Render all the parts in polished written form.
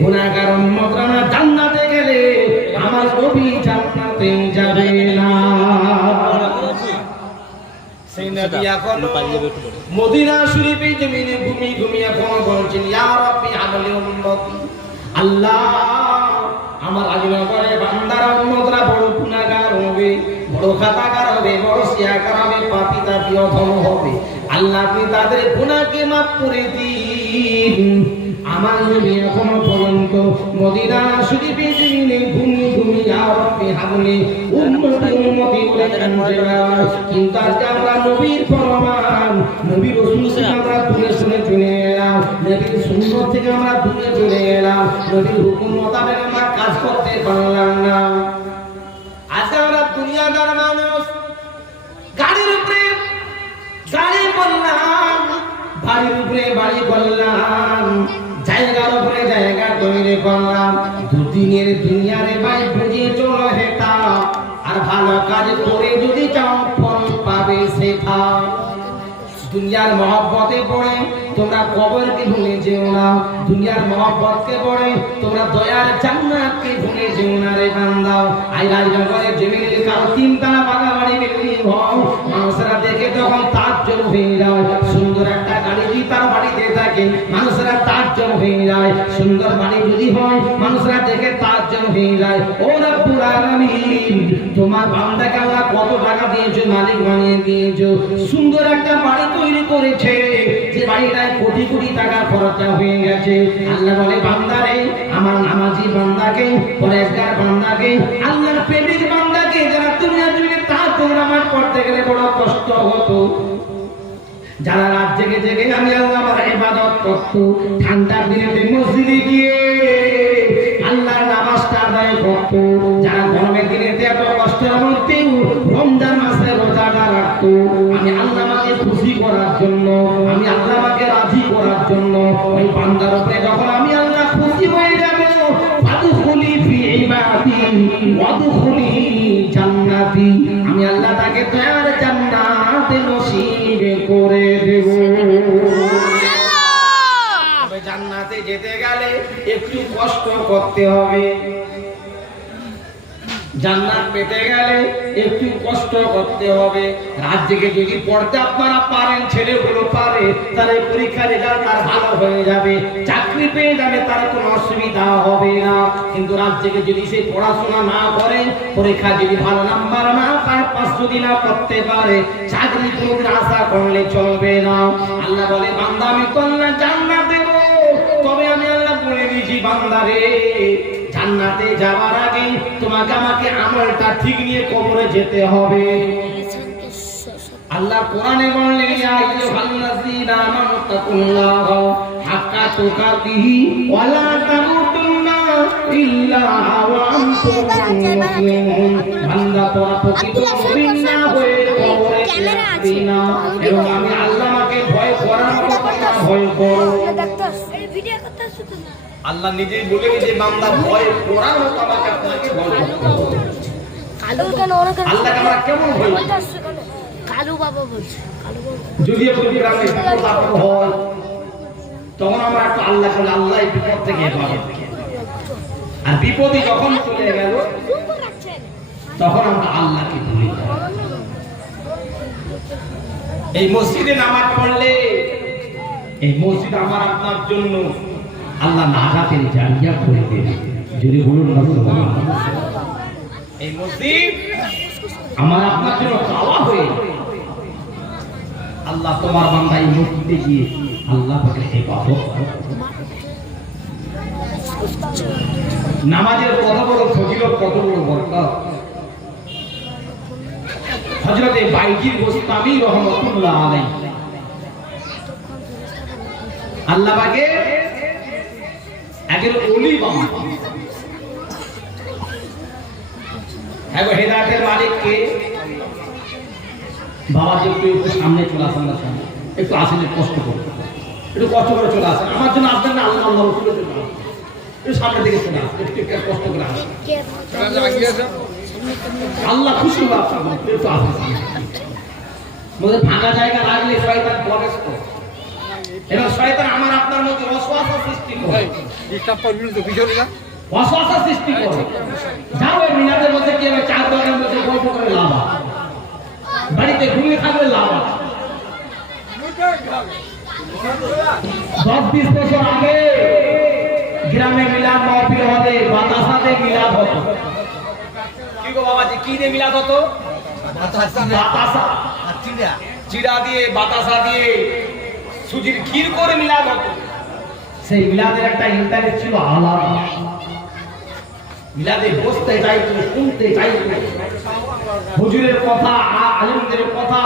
গুনাহগার উম্মতরা জান্নাতে গেলে আমার নবী জান্নাতে যাবে না। সেই নবী এখন মদিনা শরীফে জমিনে ঘুমিয়ে এখন বলছেন, ইয়া রাব্বি হাবলি উম্মতি, আল্লাহ আমার আজনগরে বান্দারা উম্মতরা বড় গুনাহগার হবে, বড় খাতাকার হবে, বড় শিয়াকার হবে, পাপী তাপী অধম হবে। আল্লাহ আপনি তাদের গুনাহকে মাফ করে দিন। আমার নবী এখনো পর্যন্ত মদিনা শরীফে জমিনে ঘুমিয়ে ইয়া রাব্বি হাবলি উম্মতি বলে কাঁদছেন। কিন্তু আজকে আমরা নবীর ফরমান, নবী রাসূল থেকে আমরা দূরে সরে চলে এলাম, নবীর সুন্নাত থেকে আমরা দূরে চলে এলাম, নবীর হুকুম মোতাবেক আমরা কাজ করতে পারলাম না। আজকে আমরা দুনিয়াদার মানুষ, গাড়ির উপরে গাড়ি করলাম, বাড়ির উপরে বাড়ি করলাম, জায়গার উপরে জায়গা তৈরি করলাম, দুদিনের দুনিয়ারে ভাই বুঝিয়ে চলো হেতা, আর ভালো কাজ করে যদি চাও ফল পাবে সেটা। দুনিয়ার মহব্বতে পড়ে তোমরা কবরকে ভুলে যেও না, দুনিয়ার মহব্বতকে পড়ে তোমরা দয়ার জান্নাতকে ভুলে যেও না রে বান্দা। আইলাই জগরে জমিনের কারো তিনতলা পাকা বাড়ি বিল্ডিং হয়, মানুষরা দেখে তখন তাজ্জব হয়ে যায়। সুন্দর একটা গাড়ি যদি তার বাড়িতে থাকে মানুষরা তাজ্জব হয়ে যায়, সুন্দর বাড়ি যদি হয় মানুষরা দেখে তাজ্জব হয়ে যায়। ও রব্বুল আলামিন, তোমার বান্দাকে আল্লাহ কত টাকা দিয়েছো, মালিক বানিয়ে দিয়েছো, সুন্দর একটা বাড়ি তৈরি করেছে, যে বাড়িটায় কোটি কোটি টাকা খরচা হয়ে গেছে। আল্লাহ বলে, বান্দারে, আমার নামাজি বান্দাকে, পরেশগার বান্দাকে, আল্লাহর প্রেমিক বান্দাকে, যারা দুনিয়া জুড়ে তাহাজ্জুদ নামাজ পড়তে গেলে বড় কষ্ট হতো, যারা রাত জেগে জেগে আমি আল্লাহর ইবাদত করতো, ঠান্ডার দিনে মসজিদে গিয়ে আল্লাহর নামাজটা আদায় করতো, যারা গরমের দিনে এত কষ্টের মধ্যেও রমজান মাসে রোজাটা রাখতো, আমি আল্লাহকে খুশি করার জন্য, আমি আল্লাহকে রাজি করার জন্য, ওই বান্দার উপরে যখন আমি আল্লাহ খুশি হয়ে যাব, ফাদখুলি ফি ইবাদি ওয়াদখুলি জান্নাতি, আমি আল্লাহ তাকে দয়ার জান্নাতে নসিব করে দেব। তবে জান্নাতে যেতে গেলে একটু কষ্ট করতে হবে, জান্নাত পেতে গেলে একটু কষ্ট করতে হবে। রাত জেগে যদি পড়তে আপনারা পারেন, ছেলেগুলো পারে, তার পরীক্ষার রেজাল্ট তার ভালো হয়ে যাবে, চাকরি পেয়ে যাবে, তার কোনো অসুবিধা হবে না। কিন্তু রাত জেগে যদি সে পড়াশোনা না করে, পরীক্ষা যদি ভালো নাম্বার না পায়, পাস যদি না করতে পারে, চাকরি কোনোদিন আশা করলে চলবে না। আল্লাহ বলে, বান্দা আমি তো আল্লাহ জান্নাত দেব, তবে আমি আল্লাহ বলে দিয়েছি বান্দারে, জান্নাতে যাওয়ার আগে তোমাকে আমাকে আমলটা ঠিক নিয়ে কবরে যেতে হবে। আল্লাহ কোরআনে বললেন, ইয়া আইয়ুহাল্লাযীনা আমানু তাকুল্লাহা হাক্কা তুকাতিহি ওয়া লা তামুতুন্না ইল্লা ওয়া আনতুম মুসলিমুন। বান্দা তোরা প্রকৃত মুমিন না হয়ে কবরে যাবি না, এবং আমি আল্লাহকে ভয় করার মতো ভয় করো। এই ভিডিও কথা শুনুন, আল্লাহ নিজেই বলে যে বান্দা ভয় করার মতো আমাকে আপনাকে ভয় করতে হবে। কালু কেন ওরকম আল্লাহকে আমরা কেমন ভয় করতেছে? কালু বাবা বলছে, কালু বাবা যদি বলি গ্রামে বিপদ হয়, তখন আমরা একটু আল্লাহ বলে, আল্লাহ এই বিপদ থেকে হেফাজত করো। আর বিপদই যখন চলে গেল, তখন আমরা আল্লাহকে ভুলে যাই। এই মসজিদে নামাজ পড়লে, এই মসজিদ আমার আপনার জন্য আল্লাহ নাজাতের জারিয়া করে দেবে। যদি বলুন না, এই মসজিদ আমার আপনার জন্য কাওয়া হয়ে, আল্লাহ তোমার বান্দা এই মসজিদে গিয়ে আল্লাহ পাকের ইবাদত করে। নামাজের কত বড় ফজিলত, কত বড় বরকত। হযরতে বাইজির গোস্তামি রহমাতুল্লাহ আলাইহি আল্লাহ পাকে একজন ওলি বাবা, এগো হেদায়েতের মালিক কে? বাবা যে একটু সামনে চলে আসেন, না সামনে একটু আসেন, কষ্ট করে, একটু কষ্ট করে চলে আসেন, আমার জন্য আসবেন না, আল্লাহ আল্লাহ রসুলের জন্য একটু সামনে দিকে চলে আসেন, একটু কষ্ট করে আসেন, আল্লাহ খুশি হবে আপনার, একটু আসেন। ভাঙা জায়গা লাগলে শয়তান প্রবেশ করে। এবং শয়তান আমার আপনার মধ্যে ওয়াসওয়াসা সৃষ্টি করে। এটা পড়লু তো ভিডিও না ওয়াসওয়াসা সৃষ্টি করে। যাও এই মিনাদের মধ্যে কি হবে, চার দোকানের মধ্যে গল্প করে লাভ আছে, বাড়িতে ঘুমিয়ে থাকলে লাভ আছে। 10-20 বছর আগে গ্রামে মিলাদ মাহফিল হলে বাতাসাতে মিলাদ হতো। কি গো বাবাজি, কি দিয়ে মিলাদ হতো? বাতাসা, চিড়া দিয়ে বাতাসা দিয়ে সুজির ক্ষীর করে মিলাদ হতো। সেই মিলাদের একটা ইন্টারেস্ট ছিল আলাদা। মিলাদে বসতে চাইতো, শুনতে চাইতো, হুজুরের কথা, আলেমদের কথা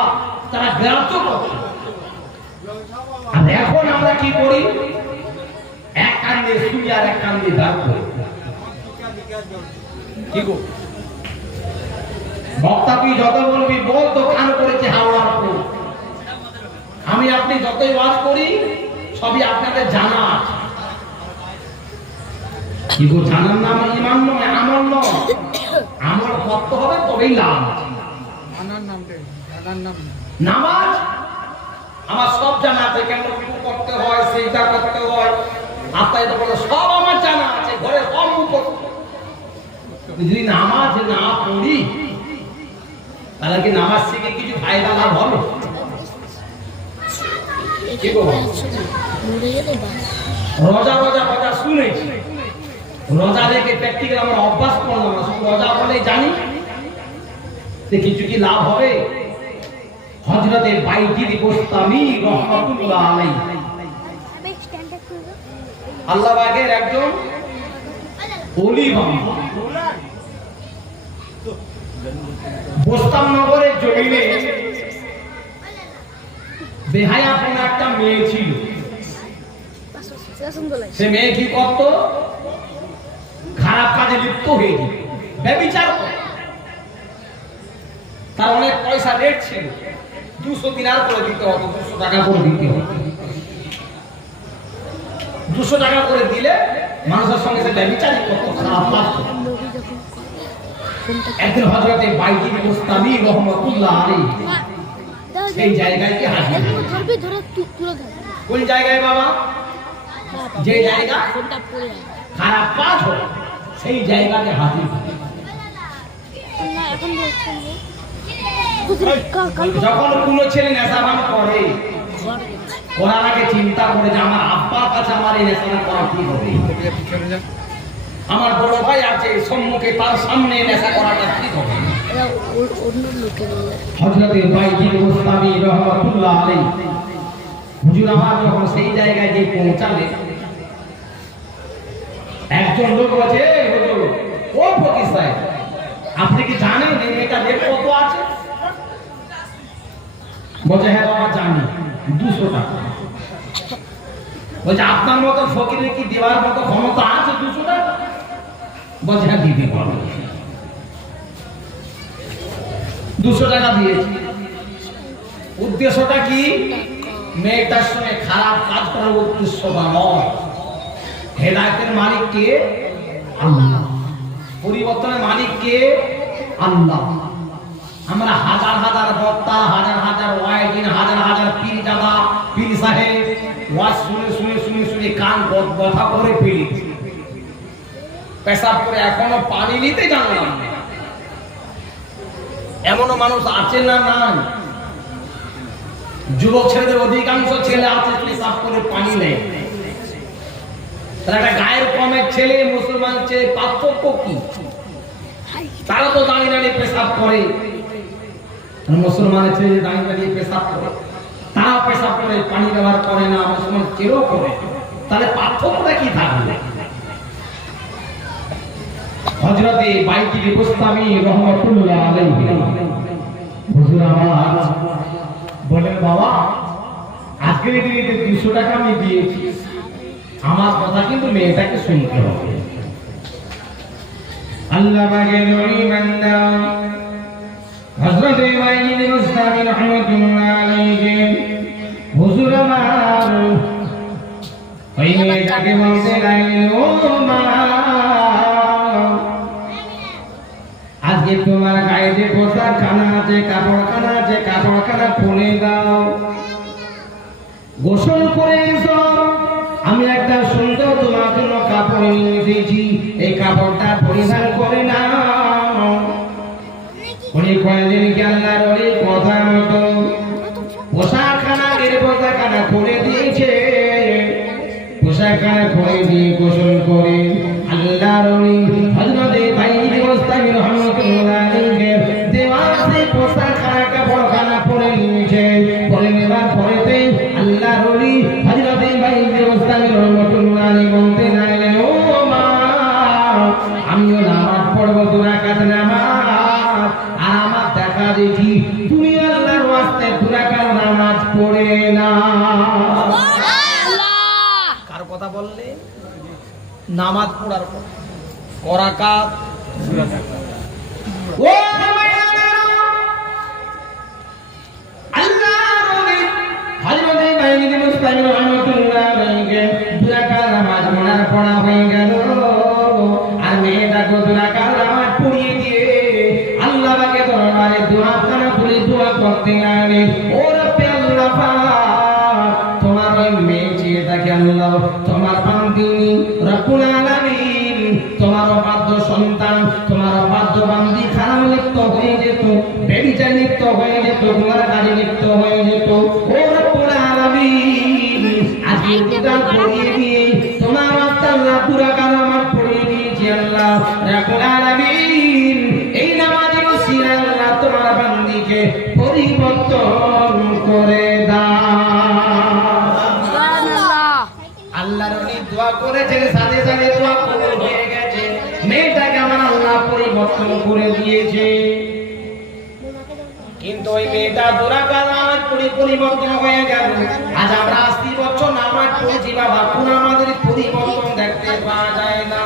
তারা গ্রাহ্য করত। আর এখন আমরা কি করি, এক কান দিয়ে শুনি আর এক কান দিয়ে গান করি। কি গো বক্তা, তুই যত বলবি বল, তো কান করেছে হাওড়ার পুর। আমি আপনি যতই ওয়াজ করি সবই আপনাদের জানা আছে। কি গো, জানার নাম ইমান নয়, আমল নয়। আমল করতে হবে তবেই লাভ। নামাজ আমার সব জানা আছে, কেন রুকু করতে হয়, সিজদা করতে হয়, আত্মায় বলে সব আমার জানা আছে, ঘরে সব মুখস্থ। যদি নামাজ না পড়ি তাহলে কি নামাজ শিখে কিছু ফায়দা লাভ হবে? কি গো, রোজা রোজা রোজা শুনেছি, রোজা রেখে প্র্যাকটিক্যাল আমার অভ্যাস করলাম না, শুধু রোজা বলে জানি, কিছু কি লাভ হবে? হযরতে বাইজিদ গোস্তামি রাহমাতুল্লাহ আলাইহি আল্লাহ পাকের একজন ওলি বান্দা, বোস্তাম নগরের জমিনে বেহায়া কোন একটা মেয়ে ছিল। সে মেয়ে কি করত? খারাপ কাজে লিপ্ত হয়ে গেল, ব্যভিচার করত। তার অনেক পয়সা রেট ছিল, 200 দিনার করে দিতে হতো, 200 টাকা করে দিতে হতো। 200 টাকা করে দিলে মানুষের সঙ্গে সে ব্যভিচারই করত, খারাপ কাজ করত। একদিন হযরতে বাইজিদ গোস্তামি রাহমাতুল্লাহ আলাইহি সেই জায়গায় কি হাজির। কোন জায়গায় বাবা? যে জায়গা খারাপ কাজ হয় সেই জায়গাতে হাজির। যখন কোনো ছেলে নেশাবান করে, করার আগে চিন্তা করে যে আমার আব্বার কাছে আমার এই নেশাটা করা ঠিক হবে, আমার বড় ভাই আছে সম্মুখে, তার সামনে নেশা করাটা ঠিক হবে। হযরতে বাইজিদ গোস্তামি রাহমাতুল্লাহ আলাইহি হুজুর আমার যখন সেই জায়গায় গিয়ে পৌঁছালে, একজন লোক বলে, হুজুর ও ফকির সাহেব, আপনি কি জানেন এই মেয়েটা রেট কত আছে? বলছে হ্যাঁ বাবা জানি, 200 টাকা। বলছে আপনার মতো ফকিরের কি দেওয়ার মতো ক্ষমতা আছে 200 টাকা? বলছে হ্যাঁ দিতে পারবো। 200 টাকা দিয়েছি। উদ্দেশ্যটা কি? মেয়েটার সঙ্গে খারাপ কাজ করার উদ্দেশ্যটা নয়। হেদায়েতের মালিক কে? আল্লাহ। পরিবর্তনের মালিক কে? আল্লাহ। আমরা হাজার হাজার বক্তা, হাজার হাজার ওয়াইদিন, হাজার হাজার পীর জাদা, পীর সাহেব ওয়াজ শুনে শুনে শুনে শুনে কান কথা করে ফেলেছি, পেশাব করে এখনো পানি নিতে জানলাম না। এমনও মানুষ আছে না? নাই। যুবক ছেলেদের অধিকাংশ ছেলে আছে পেশাব করে পানি নেই। তারা একটা গায়ের কমের ছেলে মুসলমান ছেলে পার্থক্য কি? তারা তো দাঁড়িয়ে দাঁড়িয়ে পেশাব করে, মুসলমানের ছেলে দাঁড়িয়ে দাঁড়িয়ে পেশাব করে, তারা পেশাব করে পানি ব্যবহার করে না, মুসলমান কেউ করে। তাহলে পার্থক্যটা কি থাকবে? হযরতে বাইজিদ গোস্তামি রাহমাতুল্লাহ আলাইহি হুজুর আমার বলেন, বাবা আজকের দিনে 200 টাকা আমি দিয়েছি, আমার কথা কিন্তু মেয়েটাকে শুনতে হবে। আল্লাহ পাকের নবী বান্দা হযরতে বাইজিদ গোস্তামি রাহমাতুল্লাহ আলাইহি হুজুর আমার ওই মেয়েটাকে বলতে লাগলেন, ও মা, আজকে তোমার গায়ে যে পোশাক খানা আছে, কাপড় খানা আছে, কাপড় খানা খুলে দাও। গোসল করে এসো, আমি একটা সুন্দর তোমার জন্য কাপড় নিয়ে এসেছি, এই কাপড়টা পরিধান করে নাও। উনি কয়েকদিন কি আল্লাহর ওই কথা মতো পোশাকখানা পোশাকখানা করে দিয়েছে। পোশাকখানা করে দিয়ে গোসল করে আল্লাহর ওই হযরতে বাইরে মুস্তামির রহমাতুল্লাহ আলাইহি দেওয়া সেই পোশাকখানা কাপড়খানা পরে নিয়েছে। পরে নেবার পরেতে আল্লাহর ওই হযরতে বাইরে মুস্তামির রহমাতুল্লাহ আলাইহি বলতে লাগলেন, ও মা, আমিও নামাজ পড়বো, 2 রাকাত নামাজ, আর আমার দেখা দেখি তুমি আল্লাহর ওয়াস্তে 2 রাকাত নামাজ পড়ে না। কার কথা বললে? নামাজ পড়ার কথা। করাকাত ও ভাইয়ারা, আল্লাহর ওলি হযরতে বাইরে মুস্তামির রহমাতুল্লাহ আলাইহি 2 রাকাত নামাজ পড়া হয়ে গেল। আর মেয়েটাকে 2 রাকাত নামাজ পড়িয়ে দিয়ে আল্লাহ পাকের দরবারে দোয়া খানা তুলে দোয়া করতে লাগলেন, ও রব্বে আল্লাহ পাক, তোমার ওই মেয়ে চেয়ে থাকে আল্লাহ, তোমার বান্দিনী রব্বুল আলামিন, তোমার অবাধ্য সন্তান, তোমার অবাধ্য বান্দি খারাপ লিপ্ত হয়ে যেত, ব্যভিচারে লিপ্ত হয়ে যেত, তোমার কাজে লিপ্ত হয়ে যেত। ও রব্বুল আলামিন, আজকে দুটা পড়িয়ে দিয়ে তোমার আল্লাহ 2 রাকাত নামাজ পড়িয়ে দিয়েছি আল্লাহ রব্বুল আলামিন। এই নামাজের ওসিলায় আল্লাহ তোমার বান্দিকে পরিবর্তন করে দাও। সুবহানাল্লাহ। আল্লাহর ওলি দোয়া করেছেন, সাথে সাথে দোয়া কবুল হয়ে গেছে, মেয়েটাকে আমার আল্লাহ পরিবর্তন করে দিয়েছে। কিন্তু ওই মেয়েটা 2 রাকাত নামাজ পড়ে পরিবর্তন হয়ে গেল। আজ আমরা 80 বছর নামাজ পড়েছি বাবা, কোন আমাদের পরিবর্তন দেখতে পাওয়া যায় না।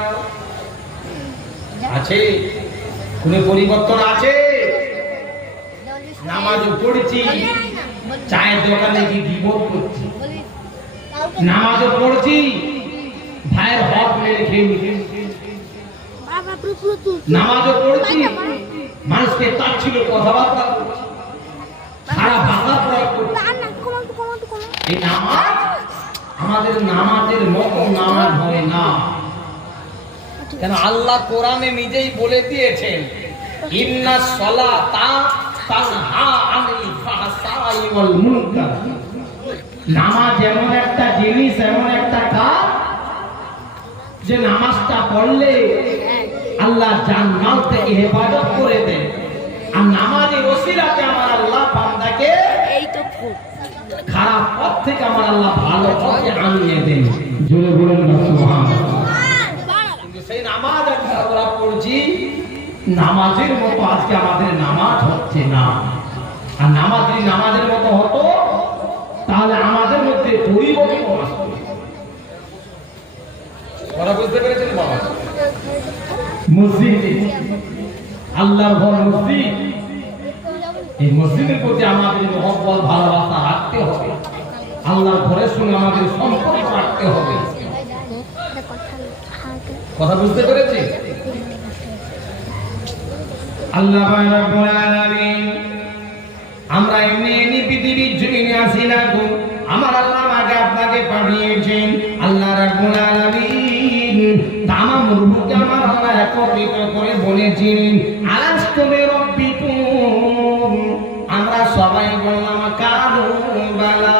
আছে কোন পরিবর্তন আছে? নামাজও পড়ছি, চায়ের দোকানে কি গিবত করছি, নামাজও পড়ছি, ভাইয়ের হক মেরে খেয়ে, নামাজও পড়ছি, মানুষকে তাচ্ছিল্য কথাবার্তা করছি, সারা ভাষা প্রয়োগ করছি। এই নামাজ আমাদের নামাজের মতো নামাজ হয় না। কেন? আল্লাহ কোরআনে নিজেই বলে দিয়েছেন, ইন্নাস সালাতা তানহা আনিল ফাহশাই ওয়াল মুনকার। নামাজ এমন একটা জিনিস, এমন একটা কাজ, যে নামাজটা পড়লে আল্লাহ জান্নাত থেকে হেফাজত করে দেন। আর নামাজের ওসিলাতে আমার আল্লাহ বান্দাকে খারাপ পথ থেকে আমার আল্লাহ ভালো পথে আনিয়ে দেন। জোরে বলেন না সুবহানাল্লাহ। কিন্তু সেই নামাজ আমরা পড়ছি, নামাজের মতো আজকে আমাদের নামাজ হচ্ছে না। আর নামাজ যদি নামাজের মতো হতো তাহলে আমাদের মধ্যে পরিবর্তন আসতো। ওরা বুঝতে পেরেছেন বাবা? মসজিদ, আল্লাহর ঘর মসজিদ, এই মসজিদের প্রতি আমাদের মহব্বত ভালোবাসা রাখতে হবে। আল্লাহর ঘরের সঙ্গে আমাদের সম্পর্ক রাখতে হবে। কথা বুঝতে পেরেছি? আল্লাহ রাব্বুল আলামিন, আমরা এমনি পৃথিবীর জমিনে আসি না গো, আমার আল্লাহ আমাকে আপনাকে পাঠিয়েছেন। আল্লাহ রাব্বুল আলামিন তামাম রূহকে আমার আল্লাহ একত্রিত করে বলেছেন, আলাস্তু বিরাব্বিকুম। আমরা সবাই বললাম কালু বালা।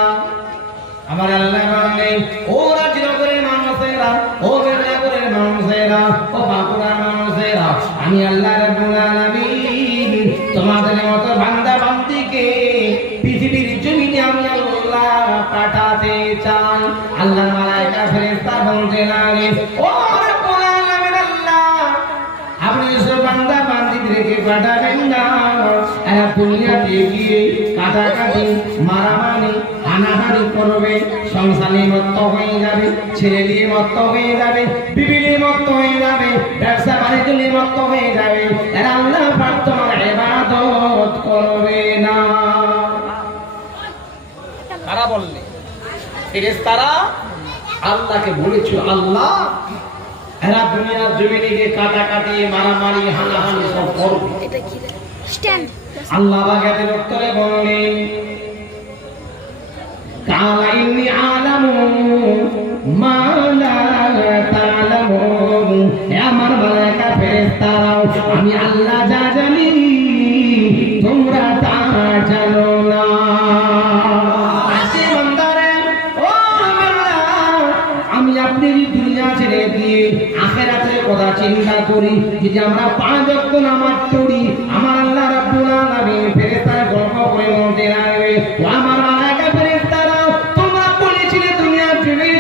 আমার আল্লাহ বলেন, ও রাজনগরের মানুষেরা, ও বেনাগরের মানুষেরা, ও বাঁকুড়ার মানুষেরা, আমি আল্লাহ রাব্বুল আলামিন তোমাদের মতো বান্দা বান্দিকে পৃথিবীর জমিনে আমি আল্লাহ পাঠাতে চাই। আল্লাহর মালায়েকা ফেরেশতা বলতে লাগে, ও রাব্বুল আলামিন আল্লাহ, আপনি সব বান্দা বান্দিদেরকে পাঠাবেন না, এরা দুনিয়াতে গিয়ে কাটাকাটি, মারামারি, হানাহানি করবে, সংসারে মত্ত হয়ে যাবে, ছেলে নিয়ে মত্ত হয়ে যাবে, বিবি নিয়ে মত্ত হয়ে যাবে, ব্যবসা বাণিজ্য নিয়ে মত্ত হয়ে যাবে। এরা আল্লাহ পাক তোমার ইবাদত করবে না। কারা বললে? ফেরেশতারা আল্লাহকে বলেছিল, আল্লাহ এরা দুনিয়ার জমিনে গিয়ে কাটাকাটি, মারামারি, হানাহানি সব করবে। আল্লাহ পাক এদের উত্তরে বললেন, কালা ইন্নী আলামু মা লা তা'লামুন। হে আমার মালায়েকা ফেরেশতারাও, আমি আল্লাহ যা জানি তোমরা তা জানো না। আজকে বান্দারে, ও আল্লাহ, আমি আপনি দুনিয়া ছেড়ে দিয়ে আখিরাতের কথা চিন্তা করি, যদি আমরা 5 ওয়াক্ত নামাজ পড়ি, আমার আল্লাহ রাব্বুল আলামিন ফেরেশতারা গল্প করে বলতে লাগবে, ও আমার মালায়েকা ফেরেশতারা, তোমরা বলেছিলে দুনিয়া ছেড়ে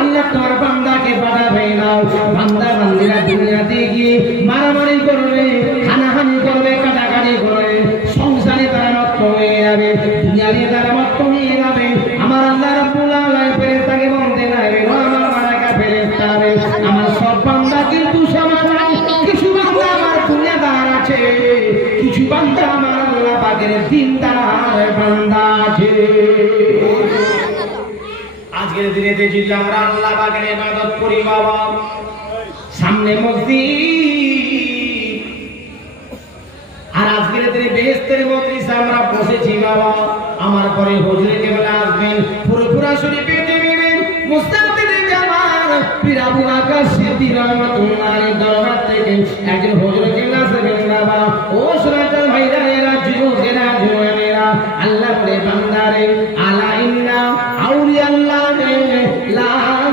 আল্লাহ তোমার বান্দাকে পাঠাবে না। বান্দা বান্দিরা দুনিয়াতে গিয়ে মারামারি করবে, হানাহানি করবে, কাটাকাটি করবে, সংসারে তারা মত্ত হয়ে যাবে, দুনিয়াতে তারা মত্ত হয়ে যাবে। আমার আল্লাহ রাব্বুল আলামিন ফেরেশতাকে বলতে লাগবে, ও আমার মালায়েকা ফেরেশতারা, আমার সব বান্দা কিন্তু সমান নয়। কিছু বান্দা আমার দুনিয়াদার আছে, কিছু বান্দা আমার আল্লাহ পাকের দিনদার বান্দা আছে। আজকের দিনে যদি আমরা আল্লাহ পাকের ইবাদত করি বাবা, সামনে মসজিদ, আর আজকের দিনে বেহেশতের মজলিসে আমরা বসেছি বাবা, আমার পরে হুজুরে কেবল আসবেন ফুরফুরা শরীফে যাবেন মুস্তাফিদের জামান পীর আবু বকর সিদ্দিক রহমাতুল্লাহ আলাইহির দরবার থেকে একজন হুজুরে কেবল আসবেন বাবা। ও সুরাতাল ভাইরা, এরা যুবকেরা জওয়ানেরা, আল্লাহর প্রিয় বান্দারে, আলা ইন্না আউলিয়াল্লাহ লা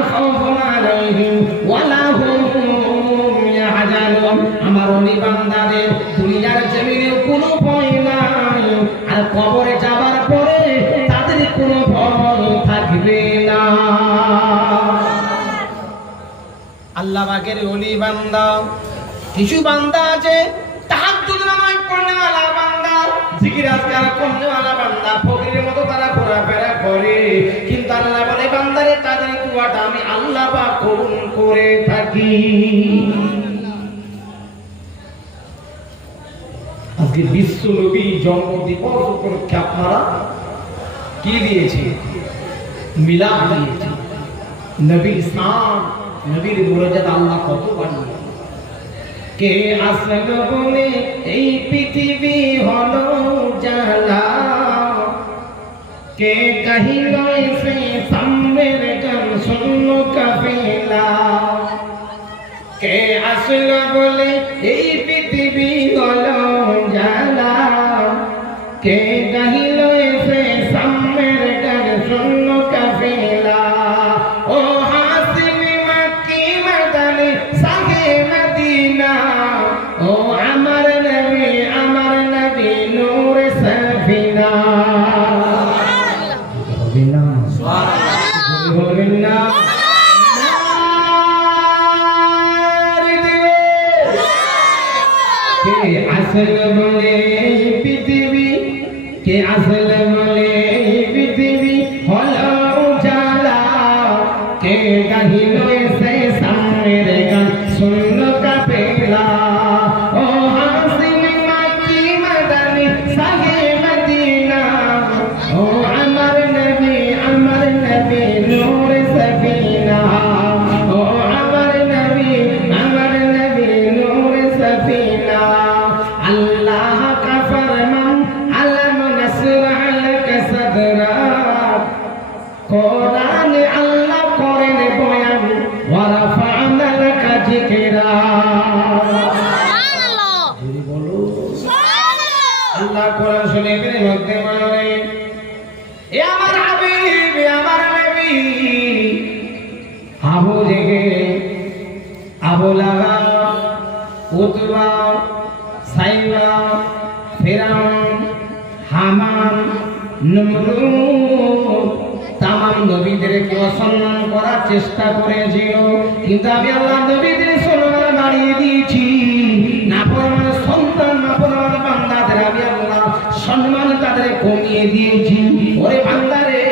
খাউফুন আলাইহিম ওয়া লা হুম ইয়াহজানুন। আমার ওলি বান্দাদের দুনিয়ার জমিনে কোনো ভয় নাই, আর কবরে যাবার পরে তাদের কোনো ভয় থাকবে না। আল্লাহ পাকের ওলি বান্দা, কিছু বান্দা আছে তাহাজ্জুদ নামাজ পড়নেওয়ালা বান্দা, জিকির আজকার করনেওয়ালা বান্দা, ফকিরের মতো তারা ঘোরাফেরা করে, কিন্তু আল্লাহ বলে বান্দারে তাদের দুয়াটা আমি আল্লাহ পাক কবুল করে থাকি। আজকে বিশ্ব নবী জন্ম দিবস উপলক্ষে আপনারা কি দিয়েছে? মিলাদ দিয়েছে। নবীর ইসলাম, নবীর মর্যাদা আল্লাহ কত বাড়িয়ে। কে আসলো বলে এই পৃথিবী হলো জালা, কে কহিল এসে সামনের গান শুনলো কাফেলা। কে আসলো বলে এই পৃথিবী হলো জালা, কে কহিল এসে সামনের গান শুনলো কাফেলা। ও হাসিনি মক্কি মদনী সাহে মদিনা, ও আমার নবী নূর সফিনা। বলবেন না কে আসল বলে পৃথিবী, কে আসল বলে পৃথিবী হলো জালা, কে গাহিল সে সামনের গান শুনলো কাফেলা। ও হাসিনি মক্কি মদনী সাহে মদিনা, ও আমার নবী নূর সফিনা। ও আমার নবী নূর সফিনা। আল্লাহ কা ফরমান আলম নসরাহ লাক সদরাক, কোরআন আল্লাহ করেন বয়ান ওয়া রাফা'না লাকা যিকরা। সুবহানাল্লাহ, যদি বলো সুবহানাল্লাহ। আল্লাহ কোরআন শুনে করে মধ্যে বলে, এ আমার হাবিব, এ আমার নবী, আবু জেহেল, আবু লাহাব, উতবা, সাইবা, ফিরআউন, হামান, নমরুদ তামাম নবীদেরকে অসম্মান করার চেষ্টা করেছিল, কিন্তু আমি আল্লাহ নবীদের সম্মান বাড়িয়ে দিয়েছি। নাফরমান সন্তান, নাফরমান বান্দাদের আমি আল্লাহ সম্মান তাদের কমিয়ে দিয়েছি। ওরে বান্দারে,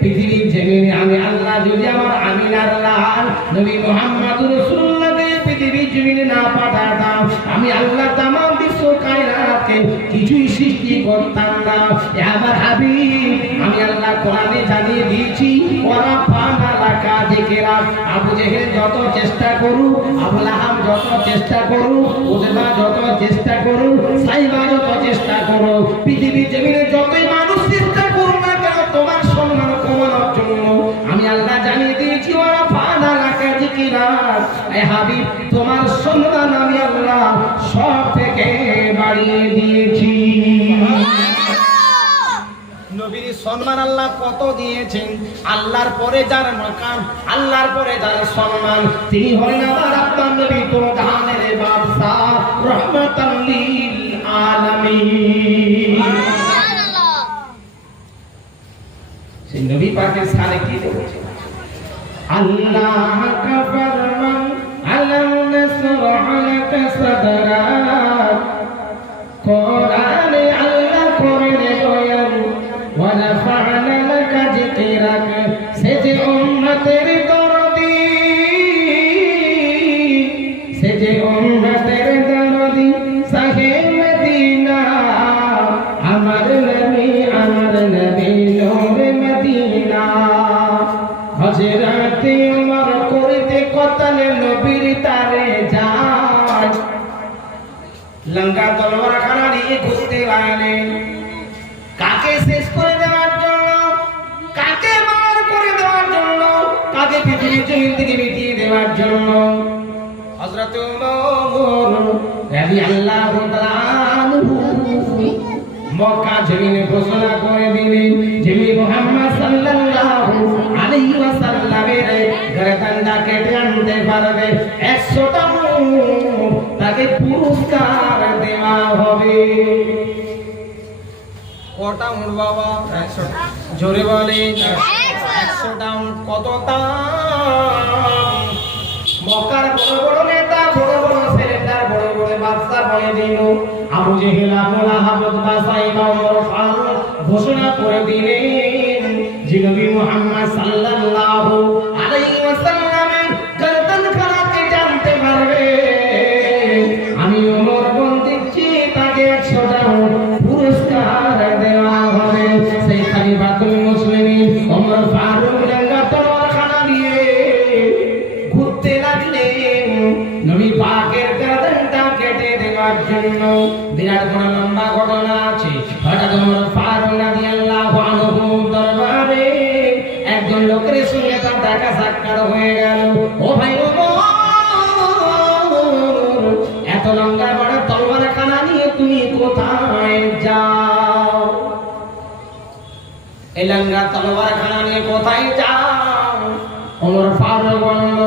পৃথিবীর জমিনে আমি আল্লাহ যদি আমার আমিনার লাল নবী মুহাম্মদুর রাসূলুল্লাহকে পৃথিবীর জমিনে না পাঠাতাম, আমি আল্লাহ তামাম বিশ্ব কায়নাতকে কিছুই সৃষ্টি করতাম না। আমার হাবিব, আমি আল্লাহ কোরআনে জানিয়ে দিয়েছি, ওরা ফানা লাকা যিকরা। আবু জেহেল যত চেষ্টা করুক, আবু লাহাব যত চেষ্টা করুক, উতবা যত চেষ্টা করুক, সাইবা যত চেষ্টা করুক, পৃথিবীর জমিনে যতই মানুষ চেষ্টা করুক না কেন, তোমার সম্মান কমানো তোমার সম্মান আমি আল্লাহ সব থেকে বাড়িয়ে দিয়েছি। নবীর সম্মান আল্লাহ কত দিয়েছেন। আল্লাহর পরে যার মাকাম, আল্লাহর পরে যার সম্মান, তিনি হলেন আমার আপনার নবী, তো জাহানের বাদশা, রহমাতাল লিল আলামিন। সেই নবী পাকের সানে কি বলেছে? আল্লাহ কা ফরমান আলাম নাসরাহ লাকা সাদরাক, কোরআনে আল্লাহ করে দয়াল, ওয়া নাফা'না লাকা যিকরাক, সে যে উম্মতের দরদি, সে যে উম্মতের দরদি, সাহে মদিনা, আমার নবী নূরে মদিনা। হযরতে ওমর করিতে কতল নবীর তারে যায়, লঙ্কা তলোয়ার খানা নিয়ে ঘুরতে লাগলেন। কাকে শেষ করে দেওয়ার জন্য, কাকে মার করে দেওয়ার জন্য, কাকে পৃথিবীর জমিন থেকে মিটিয়ে দেওয়ার জন্য। হযরত ওমর রাদিয়াল্লাহু তাআলা আনহু মক্কা জমিনে ঘোষণা করে দিলেন, যিনি মুহাম্মদ সাল্লাল্লাহু আলাইহি ওয়াসাল্লামের গর্দানটা কেটে আনতে পারবে 100টা উট, তাকে পুরস্কার দেওয়া হবে। কটা উট বাবা? 100টা। জোরে বলেন 100টা উট। কত দাম? মক্কার বড় বড় নেতা, বড় বড় সেরেন্ডার, বড় বড় বাদশা বলে দিল। আবু জেহেল, আবু লাহাব, উতবা, সাইবা, ওমর ফারুক ঘোষণা করে দিলেন, যে নবী মুহাম্মদ সাল্লাল্লাহু আলাইহি ওয়াসাল্লামের গর্দান খানাকে জানতে পারবে, আমি ওমর বলতেছি তাকে 100টা পুরস্কার দেওয়া হবে। সেই খলিফাতুল মুসলিমিন ওমর ফারুক লঙ্কা তলোয়ার খানা নিয়ে ঘুরতে লাগলেন নবী পাকের গর্দানটা কেটে দেওয়ার জন্য। বিরাট বড় লম্বা ঘটনা আছে। হঠাৎ ওমর ফারুক রাদিয়াল্লাহু আনহু দরবারে একজন লোকের সঙ্গে তার দেখা সাক্ষাৎ হয়ে গেল। ও ভাই ওমর, এত লম্বা বড় তলোয়ার খানা নিয়ে তুমি কোথায় যাও? এই লম্বা তলোয়ার খানা নিয়ে কোথায় যাও? ওমর ফারুক বলল,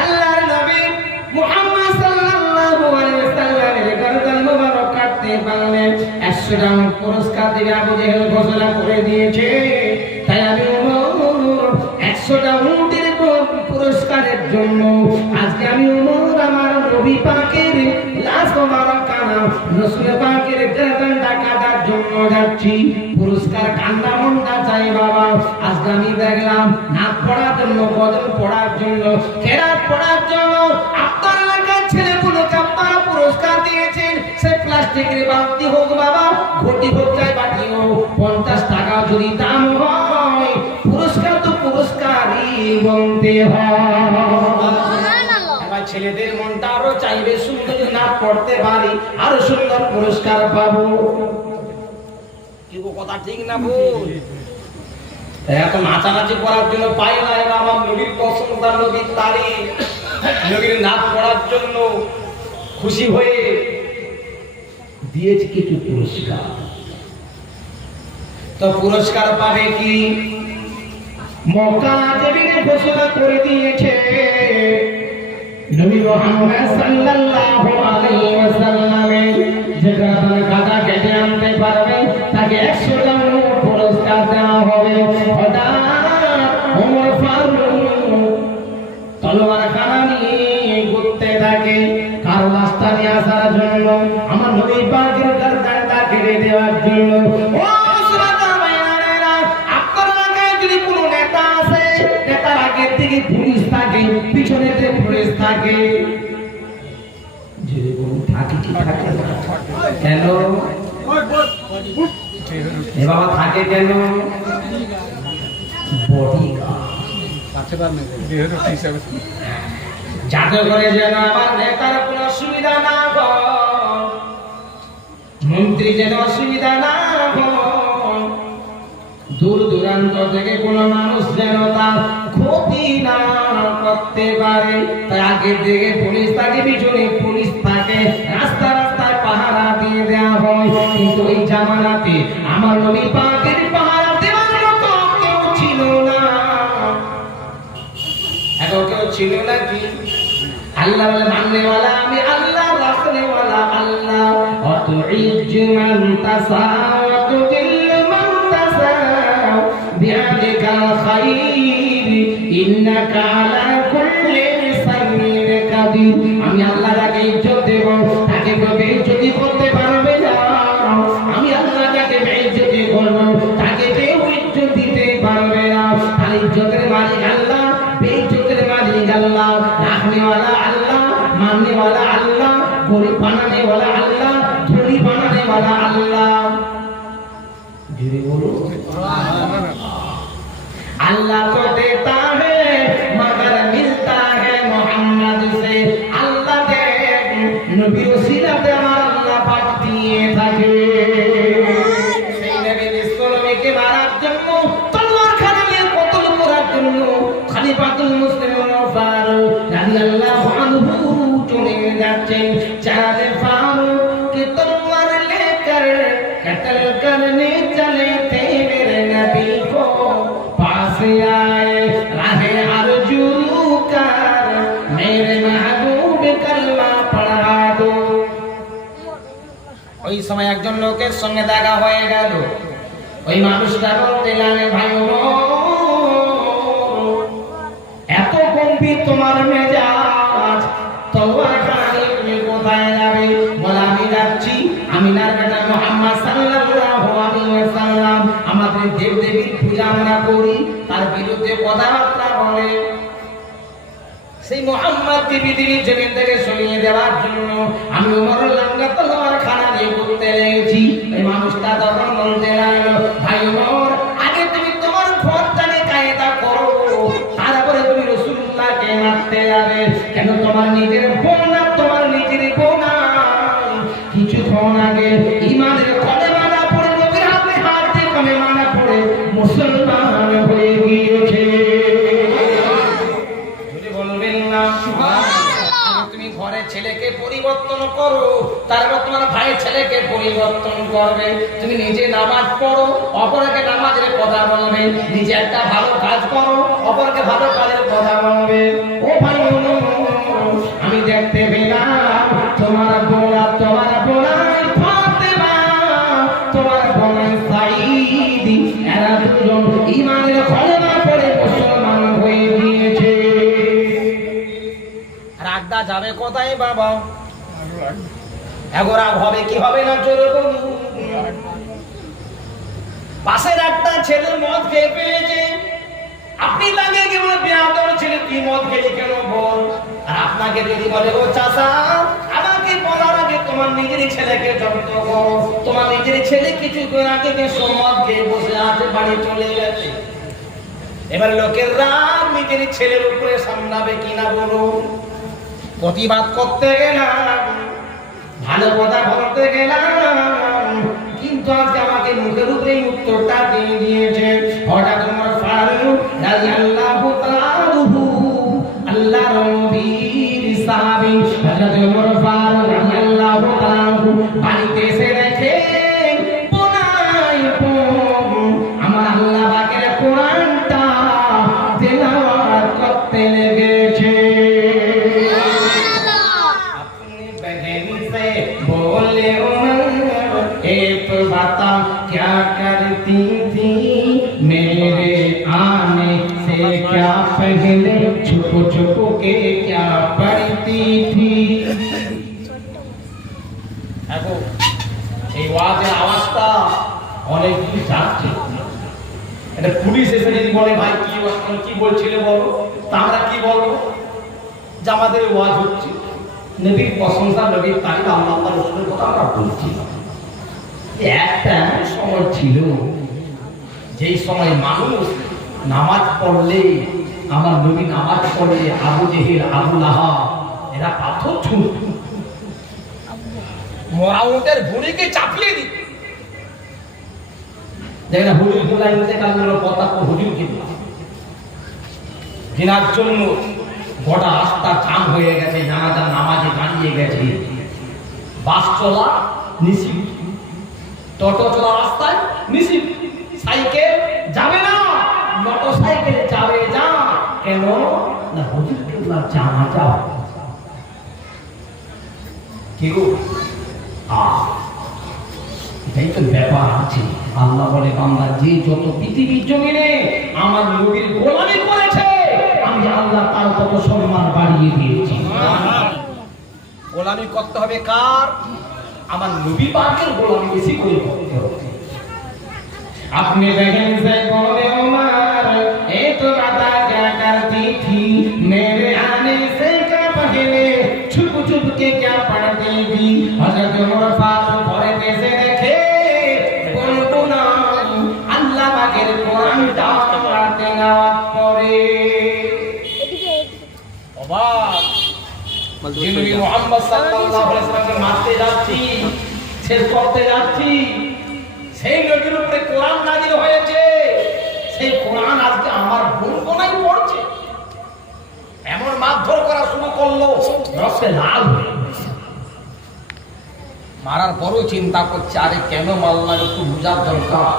আল্লাহর নবী মুহাম্মদ সাল্লাল্লাহু আলাইহি ওয়াসাল্লামের গর্দান মোবারক কাটতে পারলে 100টা পুরস্কার দেবে। আবু জেহেল ঘোষণা করে দিয়েছে, তাই আমি ওমর 100টা উটের পুরস্কারের জন্য আজকে আমি ওমর আমার নবী পাকের লাশ মোবারক কানা রাসূল পাকের গর্দানটা কাটার জন্য যাচ্ছি। পুরস্কার কান্না মনটা চাই বাবা। আজকে আমি দেখলাম নাক পড়ার জন্য, গজল পড়ার জন্য, কেরাত পড়ার জন্য আপনার এলাকার ছেলেগুলোকে আপনারা পুরস্কার দিয়েছেন। সে প্লাস্টিকের বালতি হোক বাবা, ঘটি হোক, চাই বাটি হোক, 50 টাকা যদি দাম হয়, পুরস্কার তো পুরস্কারই বলতে হয়। এবার ছেলেদের মনটা আরো চাইবে, সুন্দর যদি নাক পড়তে পারি আরো সুন্দর পুরস্কার পাবো। কি কথা ঠিক না ভুল? এত নাচানাচি করার জন্য পাই না বাবা। নবীর প্রশংসা, নবীর তারিফ, নবীর নাচ পড়ার জন্য খুশি হয়ে দিয়েছে কিছু পুরস্কার। তো পুরস্কার পাবে কি? মক্কা জমিনে ঘোষণা করে দিয়েছে, নবী মুহাম্মদ সাল্লাল্লাহু আলাইহি ওয়াসাল্লামের যে গর্দান কাটা কেটে আনতে পারবে তাকে 100টা পুরস্কার দেওয়া হবে। ওমর ফারুক তলোয়ার খানা নিয়ে ঘুরতে থাকে কারো রাস্তা নিয়ে আসার জন্য, আমার নবী পাকের গর্দানটা কেটে দেওয়ার জন্য। ও শ্রোতা ভাইয়েরা, আপনার এলাকায় যদি কোনো নেতা আছে, নেতার আগের দিকে পুলিশ থাকে, পিছনেতে পুলিশ থাকে, যদি কোনো থাকে কি থাকে কেন? এ বাবা থাকে কেন? যাতে করে যেন আমার নেতার কোনো অসুবিধা না হয়, মন্ত্রী যেন অসুবিধা না হয়, দূর দূরান্ত থেকে কোনো মানুষ যেন তার ক্ষতি না করতে পারে। তাই আগের দিকে পুলিশ থাকে, পিছনে পুলিশ থাকে, রাস্তা রাস্তায় পাহারা দিয়ে দেওয়া হয়। কিন্তু এই জামানাতে আমার নবী পাকের পাহারা দেওয়ার মতো কেউ ছিল না। এখন কেউ ছিল নাকি? আল্লাহ বলে মাননেওয়ালা আমি আল্লাহ, রাখনেওয়ালা আল্লাহ। অতুইজ্জু মান তাশাউ ওয়া তুযিল্লু মান তাশাউ বিয়াদিকাল খায়র ইন্নাকা আলা কুল্লি শাইইন কাদির। আমি আল্লাহ যাকে ইজ্জত দেব তাকে কেউ বেইজ্জতি করতে পারবে না। আমি আল্লাহ যাকে বেইজ্জতি করব তাকে কেউ ইজ্জত দিতে পারবে না। তার ইজ্জতের মালিক আল্লাহ, বেইজ্জতের মালিক আল্লাহ, রাখনেওয়ালা আল্লাহ, মাননেওয়ালা আল্লাহ, গরিব বানানেওয়ালা আল্লাহ, ধনী বানানেওয়ালা আল্লাহ। ধীরে বলো अल्लाह तो देता है मगर मिलता है मोहम्मद से। अल्लाह दे नबी वसीलाते আমার আল্লাহ পাক দিয়ে থাকে। সেই নবী বিশ্বনবীকে মারার জন্য তলোয়ার খানা নিয়ে কতল করার জন্য খলিফাতুল মুসলিম ওমর ফারুক রাদিয়াল্লাহু আনহু চলে যাচ্ছেন। চাঁদে ফারুক কে তলোয়ার लेकर कत्ल करने चले थे मेरे नबी को आए राहे अर्जू कर मेरे महबूब कलमा पढ़ा दो। ওই সময় একজন লোকের সঙ্গে দেখা হয়ে গেল। ওই মানুষটা বলতে লাগে, ভাই এত গম্ভীর তোমার মেজাজ, তলোয়ার খানি তুমি কোথায় যাবে? বলে আমি যাচ্ছি আমিনার বেটা মুহাম্মদ সাল্লাল্লাহু আলাইহি ওয়াসাল্লাম আমাদের দেবদেবীর পূজা আমরা করি, তার বিরুদ্ধে কথাবার্তা বলে। সেই মুহাম্মদকে পৃথিবীর জমিন থেকে সরিয়ে দেওয়ার জন্য আমি ওমর লাঙ্গা তলোয়ার খানা দিয়ে করতে লেগেছি। এই মানুষটা তখন বলতে লাগলো, ভাই ওমর আগে তুমি তোমার ঘরটাকে কায়দা করো, তারপরে তুমি রাসূলুল্লাহকে মারতে যাবে। কেন তোমার নিজের বোন না, তোমার নিজের বোন না। কিছুক্ষণ আগে ইমানের কলেমা না পড়ে নবীর হাতে হাত দিয়ে কলেমা না পড়ে মুসলমান হয়ে গিয়েছে। যদি বলবেন না তুমি ঘরে ছেলেকে পরিবর্তন করো, তারপর তোমার ভাই ছেলেকে পরিবর্তন করবে। তুমি নিজে নামাজ পড়ো, অপরকে নামাজের কথা বলবে। নিজে একটা ভালো কাজ করো, অপরকে ভালো কাজের কথা বলবে। ও ভাই আমি দেখতে পেলাম তোমার বোনা, তোমার বোনাই ফাতেমা, তোমার বোনাই সাঈদী, এরা দুজন ঈমানের কলেমা পড়ে মুসলমান হয়ে গিয়েছে। রাগদা যাবে কোথায় বাবা? এখন রাগ হবে কি হবে না জোরে বলুন। পাশের একটা ছেলে মদ খেয়ে পেয়েছে, আপনি লাগে কি বলে বেয়াদব ছেলে তুই মদ খেলি কেন বল। আর আপনাকে যদি বলে ও চাচা আমাকে বলার আগে তোমার নিজের ছেলেকে জব্দ করো, তোমার নিজের ছেলে কিছুক্ষণ আগে যে মদ খেয়ে বসে আছে, বাড়ি চলে গেছে। এবার লোকের রাগ নিজের ছেলের উপরে সামলাবে কিনা বলুন। প্রতিবাদ করতে গেলাম, ভালো কথা বলতে গেলাম, কিন্তু আজকে আমাকে মুখের উপরেই উত্তরটা দিয়ে দিয়েছে। হঠাৎ ওমর ফারুক রাদিয়াল্লাহু তাআলা আনহু আল্লাহর নবীর সাহাবী হযরত ওমর ফারুক রাদিয়াল্লাহু তাআলা আনহু বাড়িতে এসে দেখে বোনাই বোন আমার আল্লাহ পাকের কোরআনটা তেলাওয়াত করতে লেগেছে। बोले उमर ए तो बता क्या करती थी मेरे आने से क्या पहले छुप छुप के क्या पढ़ती थी। এখন এই ওয়াজের আওয়াজটা অনেক দূর যাচ্ছে। এটা পুলিশ এসে যদি বলে ভাই কি বলছিলে বলো, তা আমরা কি বলবো যে আমাদের ওয়াজ হচ্ছে, নবীর প্রশংসা, নবীর তারিফ, আল্লাহ তাআলার রাসূলের কথা আমরা বলছি। একটা এমন সময় ছিল যেই সময় মানুষ নামাজ পড়লে, আমার নবী নামাজ পড়লে আবু জেহেল, আবু লাহাব এরা পাথর ছুঁড়ত, মরা উটের ভুঁড়িকে চাপিয়ে দিত। যেখানে হুজুর গুলা ইন্তেকাল করলো, পতাকা হুজুর কিনলাম ঘৃণার জন্য গোটা রাস্তা জাম হয়ে গেছে, জানাজার নামাজে দাঁড়িয়ে গেছে, বাস চলা নিষিদ্ধ, টোটো চলা রাস্তায় নিষিদ্ধ, সাইকেল যাবে না, মোটর সাইকেল যাবে যা, কেন না হুজুর কেবলা জানাজা কি গো এটাই তো ব্যাপার আছে। আল্লাহ বলে বান্দা যে যত পৃথিবীর জমিনে আমার নবীর গোলামি করেছে আমি আল্লাহ তার তত সম্মান বাড়িয়ে দিয়েছি। গোলামি করতে হবে কার? আমার নবী পাকের গোলামি বেশি করে করতে হবে। আপনি দেখেন সে বলে ওমর এ তো বাতা क्या करती थी मेरे आने से क्या पहले छुप छुप के क्या पढ़ती थी हजरत उमर फारूक পড়তে এসে দেখে গুনগুনা আল্লাহ পাকের কোরআনটা তেলাওয়াত করে। অবাক যে নবী মুহাম্মদ সাল্লাল্লাহু আলাইহি ওয়াসাল্লামকে মারতে যাচ্ছি, শেষ করতে যাচ্ছি, সেই নবীর উপরে কোরআন নাযিল হয়েছে, সেই কোরআন আজকে আমার গুনগুনাই পড়ছে, এমন মারধর করা শুরু করলো রক্তে লাল হয়ে গেছে। মারার পরও চিন্তা করছে আরে কেন মারলাম, একটু বুঝার দরকার।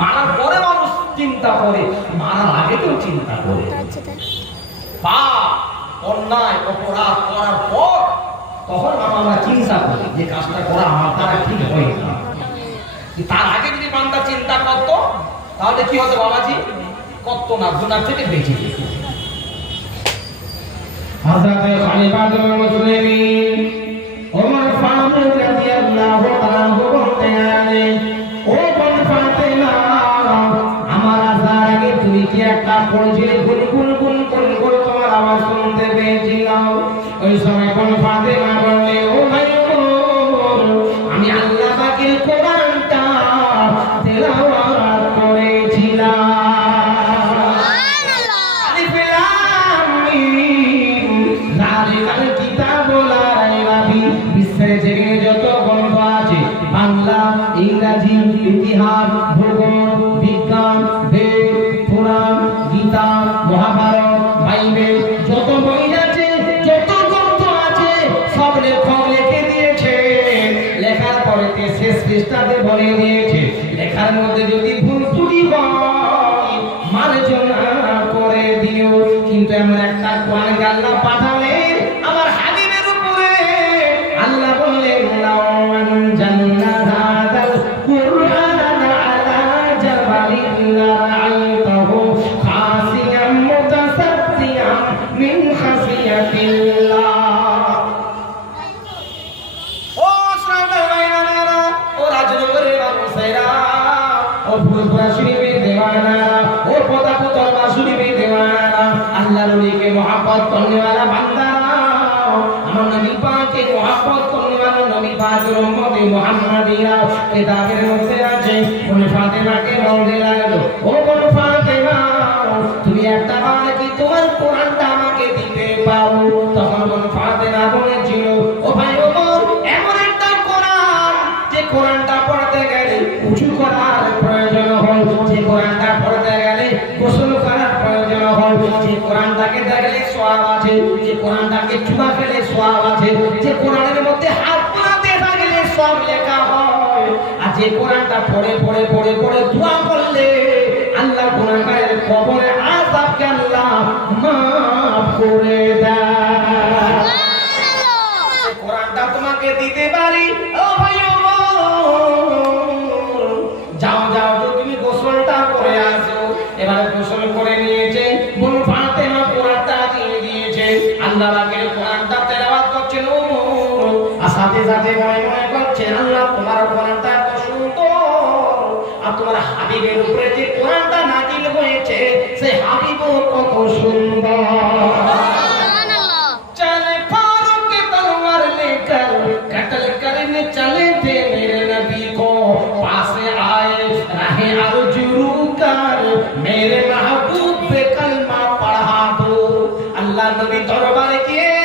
মারার পরে মানুষ চিন্তা করে, মারার আগে তো চিন্তা করে। পাপ অন্যায় অপরাধ করার পর তখন আমরা চিন্তা করি যে কাজটা করা আমার দ্বারা ঠিক হয় না। তার আগে যদি বান্দা চিন্তা করতো তাহলে কি হতো বাবাজি? করতো না, গুনাহ থেকে বেঁচে যেত। হযরত খলিফাতুল মুসলিমিন ওমর ফারুক রাদিয়াল্লাহু তাআলা বলতে গেলেন, ও বোন ফাতেমা, আমার আসার আগে তুমি কি একটা পড়ছিলে গুনগুন গুনগুন করে তোমার আওয়াজ শুনতে পেয়েছিলাম? ওই সময় বোন ফাতেমা বললেন, ও ভাই আমি আল্লাহ পাকের কোরআনটা তেলাওয়াত করেছিলাম। আলিফ লাম মিম যালিকাল কিতাবু লা রাইবা ফিহি, বিশ্বের যেখানে যত গ্রন্থ আছে বাংলা, ইংরেজি, ইতিহাস, ভূগোল, বিজ্ঞান, বেদ, পুরাণ, গীতা, মহাভারত, বাইবেল, যত বই আছে, যত গ্রন্থ আছে সব লেখক লিখে দিয়েছে। লেখার পরে শেষ পৃষ্ঠাতে বলে দিয়েছে লেখার মধ্যে যদি ভুল ত্রুটি হয় মার্জনা করে দিও। কিন্তু এমন একটা কোরআন আল্লাহ পাঠালেন আমার হাবিবের উপরে। আল্লাহ বললেন, লাউ আনজালনা হাযাল কুরআনা আলা জাবালিন লারাআইতাহু খাসিয়াম মুতাসাদ্দিআন মিন খাসিয়াতিল্লাহ। ও শ্রদ্ধাময়ীরা, ও রাজনগরের মানুষেরা, ও ফুরফুরা শরীফের দেওয়ানারা, ও পদাপুত শরীফের দেওয়ানারা, আল্লাহ নবীকে মহব্বত করনেওয়ালা বান্দারা, আমার নবী পাকের মহব্বত করনেওয়ালা নবী পাকের উম্মতে মুহাম্মাদিয়া কিতাবের মধ্যে আছে। বোন ফাতেমাকে বলতে লাগলো, ও বোন ফাতেমা, তুমি একটা বার কি তোমার কোরআনটা আমাকে দিতে পারো? তখন বোন ফাতেমা বলেছিল, ও ভাই ওমর, এমন একটা কোরআন যে কোরআনটা পড়তে গেলে উঁচু করার প্রয়োজন হয়, যে কোরআনটা পড়তে গেলে গোসল করার প্রয়োজন হয়, যে কোরআনটাকে দেখলে সওয়াব আছে, যে কোরআনটাকে চুমা খেলে সওয়াব আছে, যে কোরআনের মধ্যে হাত বোলাতে থাকলে সব লেখা হয়, আর যে কোরআনটা পড়ে পড়ে পড়ে পড়ে দোয়া করলে আল্লাহ গুনাহগারের কবরে আযাবকে আল্লাহ মাফ করে দেয়। সেই কোরআনটা তোমাকে দিতে পারি। ও ভাই যাও যাও, তো তুমি গোসলটা করে আসো। এবারে গোসল করে নিয়েছে, বোন ফাতেমা কোরআনটা দিয়ে দিয়েছে। আল্লাহ পাকের কোরআনটা তেলাওয়াত করছেন ও, আর সাথে সাথে মনে মনে করছে আল্লাহ তোমার কোরআনটা এত সুন্দর, আর তোমার হাবিবের উপরে যে কোরআনটা নাযিল হয়েছে সেই হাবিবও কত সুন্দর। চলে ফারুক के तलवार लेकर कत्ल करने चले थे मेरे नबी को, पास आए राहे अर्जू कर मेरे महबूब पे कलमा पढ़ा दो। अल्लाह नबी दरबारे गए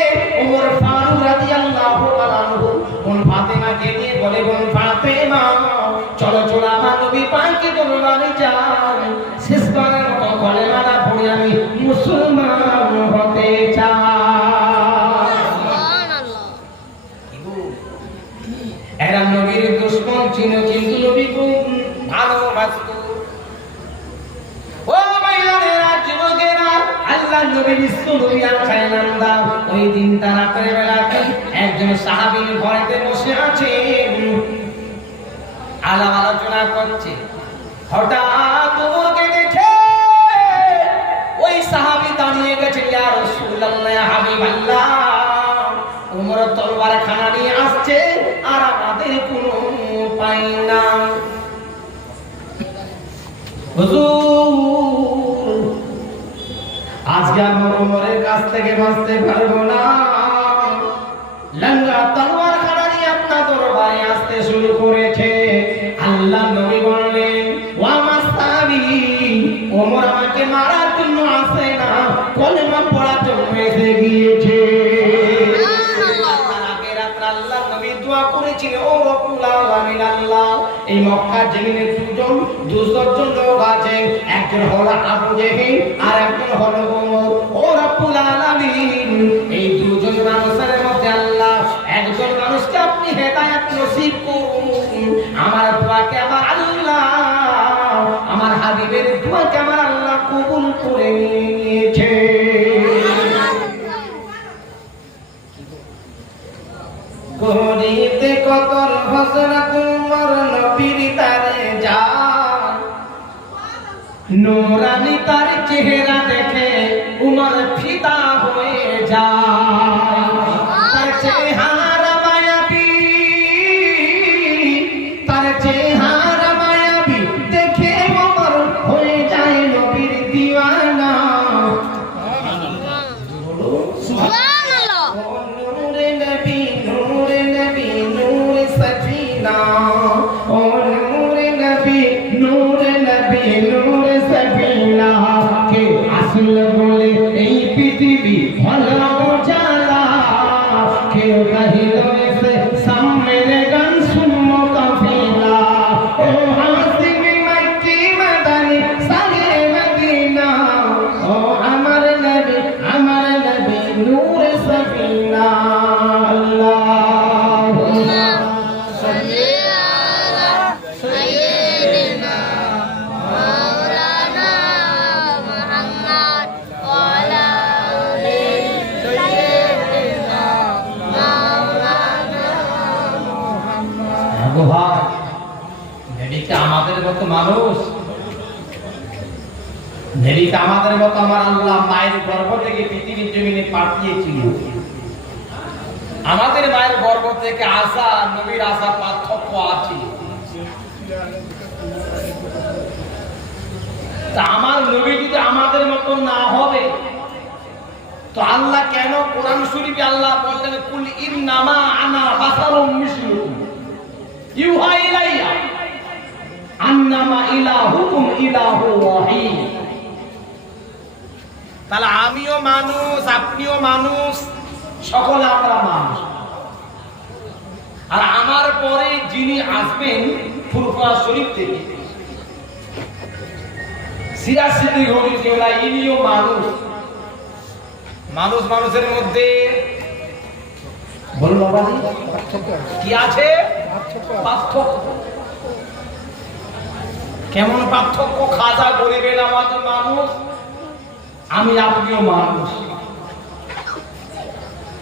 उमर फारूक রাদিয়াল্লাহু তাআলা আনহু উন ফাতেমা কে নিয়ে বলে, বোন ফাতেমা চলো চলো আমার নবী পাকের দরবারে যাই, শেষবারের মতো কলেমাটা পড়ে আমি মুসলমান বিশ্ব নবী আখায় নাম দাও। ওই দিন তার রাতের বেলাতে একজন সাহাবী ঘরেতে বসে আছে, আলাপ আলোচনা করছে। হঠাৎ ওমরকে দেখে ওই সাহাবী দাঁড়িয়ে গেছে, ইয়া রাসূলুল্লাহ, ইয়া হাবিবাল্লাহ, ওমর তরবারে খানা নিয়ে আসছে আর আমাদের কোনো উপায় নাই। হুজুর, আজকে আমরা ওমরের কাছ থেকে বাঁচতে পারবো না। লঙ্গা তরবার খানা নিয়ে আপনার দরবারে আসতে শুরু করেছে। আল্লাহ নবী বললেন, ওয়া মাসতাবি, ওমর আমাকে মারার জন্য আসে না, কলেমা পড়ার জন্য এসে গিয়েছে। আল্লাহ নবী দোয়া করেছিল, ও রব্বুল আলামিন, আল্লাহ এই মক্কার জমিনে দুজন লোক আছে, একজন হলো আবু জেহেল আর একজন হলো ওমর। ও রব্বুল আলামিন, এই দুজন মানুষের মধ্যে আল্লাহ একজন মানুষকে আপনি হেদায়েত নসিব করুন। আমার দোয়াকে আমার আল্লাহ, আমার হাবিবের দোয়াকে আমার আল্লাহ কবুল করে নিয়েছে। করিতে কতর হযরত উমর নবীর তারে যায়, নূরানী তার চেহারা দেখে উমর ফিদা হয়ে যায়। তার চেহারা মায়াবী, তার চেহারা মায়াবী দেখে উমর হয়ে যায় নবীর দিওয়ানা। এই পৃথিবী ভালো জ্বালা, কেউ রহিল এসে সামনের গান শুনবো কাফিলা। ও হাসিবি মক্কি মাদানি সাগে মদিনা, ও আমার নবী নূর সফিনা। আল্লাহুম্মা সাল্লি আলা সাইয়্যিদিনা মাওলানা মুহাম্মদ ওয়া আলা আলি সাইয়্যিদিনা মাওলানা মুহাম্মদ। আবু ভাই, নবীকে আমাদের মতো মানুষ, নবীকে আমাদের মতো আমার আল্লাহ মায়ের গর্ভ থেকে পৃথিবীর জমিনে পাঠিয়েছিল। আমাদের মায়ের গর্ভ থেকে আসা নবীর আসা পার্থক্য আছে। তা আমার নবী যদি আমাদের মতো না হবে, তো আল্লাহ কেন কোরআন শরীফে আল্লাহ বললেন, কুল ইন্নামা আনা বাশারুম মিসলুকুম ইউহা ইলাইয়া আন্নামা ইলাহুকুম ইলাহু ওয়াহিদ। তাহলে আমিও মানুষ, আপনিও মানুষ, সকলে আমরা মানুষ। আর আমার পরে যিনি আসবেন ফুরফুরা শরীফ থেকে, সিরাজ সিদ্দিক রহিমাহুল্লাহ, ইনিও মানুষ। মানুষ মানুষের মধ্যে বলুন বাবাজি কি আছে? পার্থক্য। কেমন পার্থক্য? খাজা গরিবের আমাদের মানুষ, আমি আপনিও মানুষ।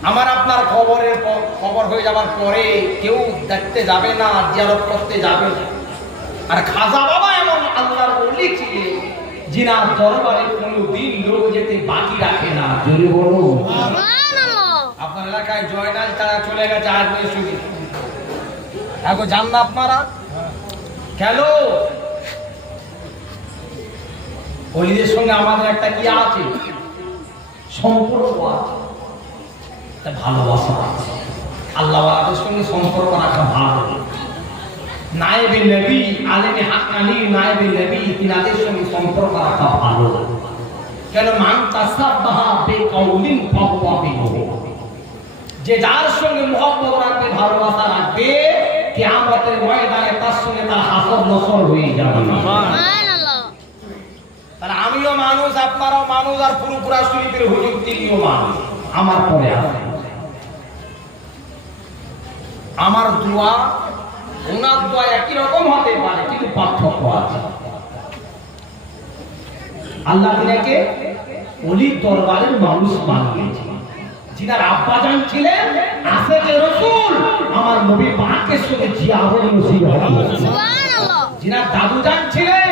আমার আপনার খবর হয়ে যাবার পরে কেউ দেখতে যাবে না, জিয়ারত করতে যাবে না। আর খাজা বাবা এমন আল্লাহর ওলি ছিলেন, যিনার দরবারে কোনোদিন লোক যেতে বাকি রাখে না। জোরে বলুন সুবহানাল্লাহ। আপনার এলাকায় জয়নাল তারা চলে গেছে আজমির শরীফ, এখন জান না আপনারা কেন? ওলিদের সঙ্গে আমাদের একটা কি আছে? সম্পর্ক আছে, ভালোবাসা আছে। আল্লাহওয়ালাদের সঙ্গে সম্পর্ক রাখা ভালো। নায়েবে নবী, আলেমে হাক্কানি নায়েবে নবী, তিনাদের সঙ্গে সম্পর্ক রাখা ভালো। কেন? মান তাসাব্বাহা বিকাউলিন ফাহুয়া মিনহু। যে যার সঙ্গে মুহাব্বত রাখবে, ভালোবাসা রাখবে, কিয়ামতের ময়দানে তার সঙ্গে তার হাসর নসর হয়ে যাবে। সুবহানাল্লাহ। তাহলে আমিও মানুষ, আপনারাও মানুষ, আর ফুরফুরা শরীফের হুজুর তিনিও মানুষ, আমার পরে আছে। আমার দোয়া ওনার দোয়া একই রকম হতে পারে, কিন্তু পার্থক্য আছে। আল্লাহ তিনাকে অলির দরবারের মানুষ বানিয়েছে। যিনার আব্বাজান ছিলেন আশেকে রাসূল, আমার নবী পাকের সঙ্গে জিয়ারত নসিব হবে। সুবহানাল্লাহ। যিনার দাদুজান ছিলেন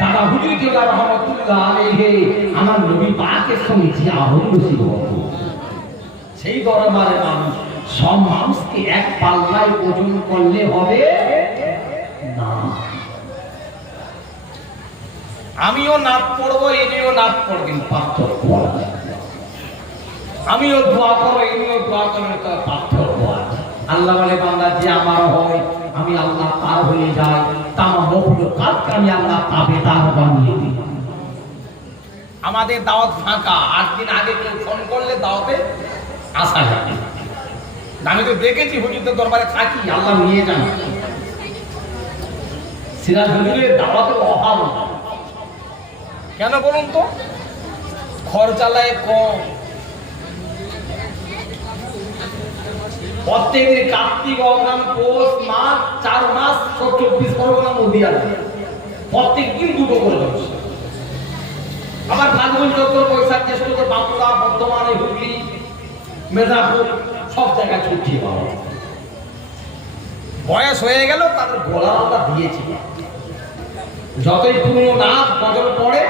দাদা হুজুর কেবলা রহমাতুল্লাহ আলাইহি, আমার নবী পাকের সঙ্গে জিয়ারত নসিব হবে। সেই দরবারের মানুষ সব মানুষকে এক পাল্লায় ওজন করলে হবে না। আমিও নাত পড়বো, ইনিও নাত পড়বেন, পার্থক্য আছে। আমিও দোয়া করবো, ইনিও দোয়া করবেন, তার পার্থক্য আছে। আল্লাহ বলে বান্দা যে আমার হয় আমি আল্লাহ তার হয়ে যাই, তামা মখলুকাতকে আমি আল্লাহ তাবেদার বানিয়ে দিই। আমাদের দাওয়াত ফাঁকা, 8 দিন আগে কেউ ফোন করলে দাওয়াতে আসা যাবে। আমি তো দেখেছি হুজুরদের দরবারে থাকি, আল্লাহ নিয়ে যান। সিরাজ হুজুরের দাওয়াতের অভাব নেই। কেন বলুন তো? খরচালায় কম। প্রত্যেকদিন কার্তিক, অগ্রহায়ণ, পৌষ মাস, 4 মাস 24 পরগনা নদী আছে, প্রত্যেকদিন 2টো করে যাচ্ছে। আবার ফাল্গুন, চৈত্র, বৈশাখ, জ্যৈষ্ঠ, বাঁকুড়া, বর্ধমান, হুগলি, মেদিনীপুর সব জায়গায় ছুটছে। বাবা বয়স হয়ে গেল, তাদের গলা আল্লাহ দিয়েছে। যতই পুরনো নাচ বদল পড়ে,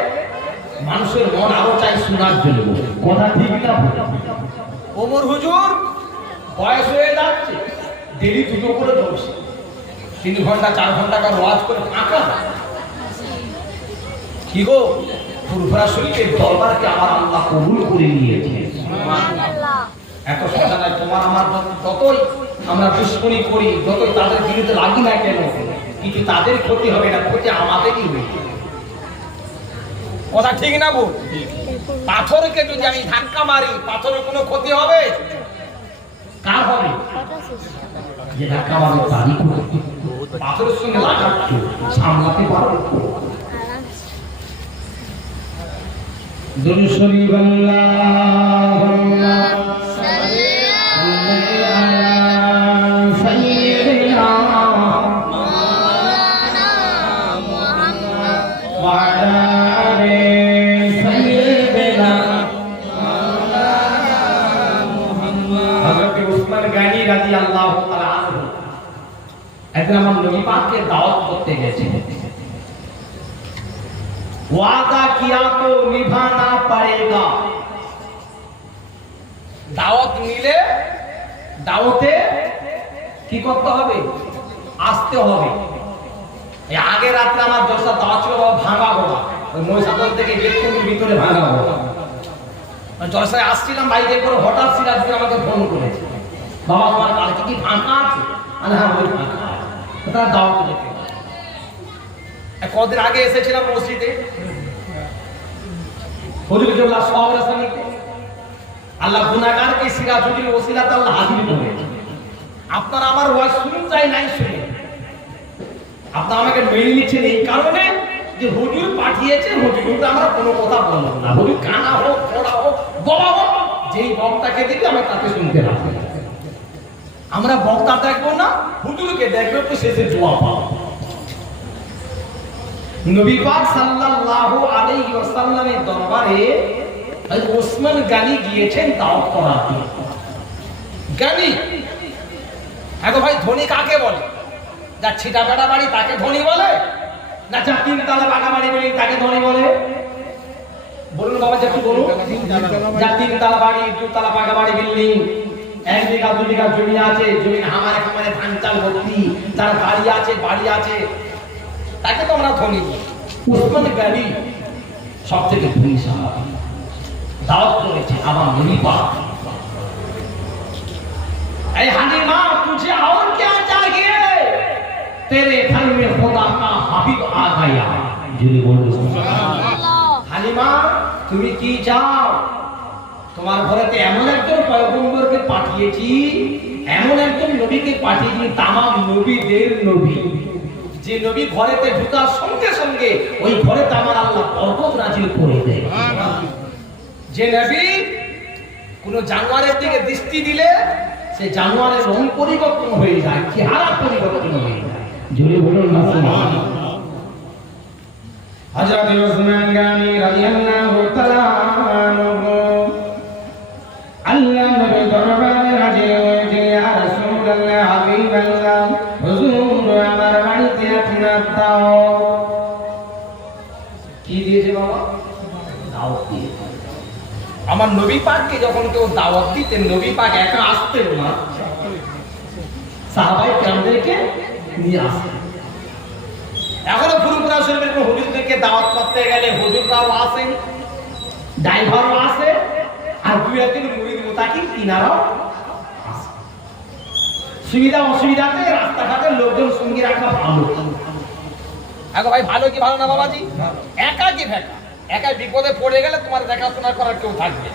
মানুষের মন আরো চাই শোনার জন্য। কথা ঠিক না? ওমর হুজুর বয়স হয়ে যাচ্ছে, ডেলি 2টো করে চলছে, 3 ঘন্টা 4 ঘন্টা করে ওয়াজ করে ফাঁকা। কি গো, ফুরফুরা শরীফের দরবারকে আমার আল্লাহ কবুল করে নিয়েছে। এত সোজা নয়। তোমার আমার যতই আমরা দুশ্মনী করি, যতই তাদের বিরুদ্ধে লাগি না কেন, কিন্তু তাদের ক্ষতি হবে না, ক্ষতি আমাদেরই হবে। কথা ঠিক না বল? পাথরকে যদি আমি ধাক্কা মারি, পাথরের কোনো ক্ষতি হবে? কার হবে? যে ধাক্কা মারবে তারই ক্ষতি। পাথরের সঙ্গে লাগাচ্ছ, সামলাতে পারো? দুরূদ শরীফ আল্লাহুম্মা সাল্লি আলা সাইয়্যিদিনা মাওলানা মুহাম্মদ ওয়া আলা আলি সাইয়্যিদিনা মাওলানা মুহাম্মদ। হযরত উসমান গানী রাদিয়াল্লাহু তাআলা আনহু একদিন আমার নবী পাককে দাওয়াত করতে গেছেন। वादा किया तो निभाना पड़ेगा। দাওয়াত নিলে দাওয়াতে কি করতে হবে? আসতে হবে। এই আগে রাতে আমার 10টা দাওয়াত ছিল, ভাঙা হলো ওই মহিষাদল থেকে গেটকুন্ডির ভিতরে ভাঙা হলো। জলসায় আসছিলাম বাইরে করে, হঠাৎ সিরাজ আমাকে ফোন করেছে, বাবা আমার কালকে কি ফাঁকা আছে? আমি হ্যাঁ বলি ফাঁকা আছে। তারা দাওয়াত যেতে কদিন আগে এসেছিলাম মসজিদে, হুজুর কেবলা সাহাবারা সামনে আল্লাহ গুনাহগারকে সিরাজ হুজুরের ওসিলাতে আল্লাহ হাজির করেছে। আপনারা আমার ওয়াজ শুনুন চাই নাই শুনুন, আপনারা আমাকে মেনে নিচ্ছেন এই কারণে যে হুজুর পাঠিয়েছে, হুজুরকে আমরা কোনো কথা বললাম না। হুজুর কানা হোক, পড়া হোক, বলা হোক, যেই বক্তাকে দিবে আমি তাকে শুনতে রাখবো। আমরা বক্তা দেখবো না, হুজুরকে দেখবো, তো শেষে দোয়া পাবো। নবী পাক সাল্লাল্লাহু আলাইহি ওয়াসাল্লামের দরবারে ওসমান গানি গিয়েছেন দাওয়াত করার জন্য। গানি এত ভাই ধনী কাকে বলে? যা ছিটা বেড়া বাড়ি তাকে ধনী বলে, না যা 3 তলা পাকা বাড়ি বিল্ডিং তাকে ধনী বলে? বলুন বাবা, একটু বলুন। যা 3 তলা বাড়ি, 2 তলা পাকা বাড়ি বিল্ডিং, 1 বিঘা 2 বিঘা জমি আছে, জমি হামারে খামারে ধান চাল ভর্তি, তার গাড়ি আছে, বাড়ি আছে, তাকে তো আমরা ধনী বলি। উসমান গানি সবথেকে ধনী সাহাবী, দাওয়াত করেছে আমার নবী পাক। ऐ हनीमा तुझे और क्या चाहिए? तेरे घर में खुदा का हबीब आ गया। जिन्हें बोलो सुभान হালিমা, তুমি কি চাও? তোমার ঘরেতে এমন একজন পয়গম্বরকে পাঠিয়েছি, এমন একজন নবীকে পাঠিয়েছি, তামাম নবীদের নবী, যে নবী ঘরেতে ঢোকার সঙ্গে সঙ্গে ওই ঘরেতে আমার আল্লাহ বরকত নাজিল করে দেয়। যে নবী কোন জানোয়ারের দিকে দৃষ্টি দিলে সে জানোয়ারের রং পরিবর্তন হয়ে যায়, চেহারা পরিবর্তন হয়ে যায়। জোরে বলুন না সুবহানাল্লাহ। হযরত উসমান গনি রাদিয়াল্লাহু তাআলা আনহু আল্লাহ নবী দরবারে হাজির হয়েছে। ইয়া রাসূলুল্লাহ, হাবিবাল্লাহ, হুজুর আমার বাড়িতে আপনার দাওয়াত। কি দিয়েছে বাবা? দাওয়াত দিয়েছে। আমার নবী পাককে যখন কেউ দাওয়াত দিতেন, নবী পাক একা আসতেন না, সাহাবায়ে কেরামদেরকে নিয়ে আসতেন। এখনো ফুরফুরা শরীফের হুজুরদেরকে দাওয়াত করতে গেলে হুজুররাও আসেন, ড্রাইভারও আসে, আর দুই একজন মুরিদ মুতাকিব তিনারাও আসে। সুবিধা অসুবিধাতে রাস্তাঘাটের লোকজন সঙ্গে রাখা ভালো। এখন ভাই ভালো কি ভালো না বাবাজি? একা কি ভেকা, একা বিপদে পড়ে গেলে তোমার দেখাশোনা করার কেউ থাকবে।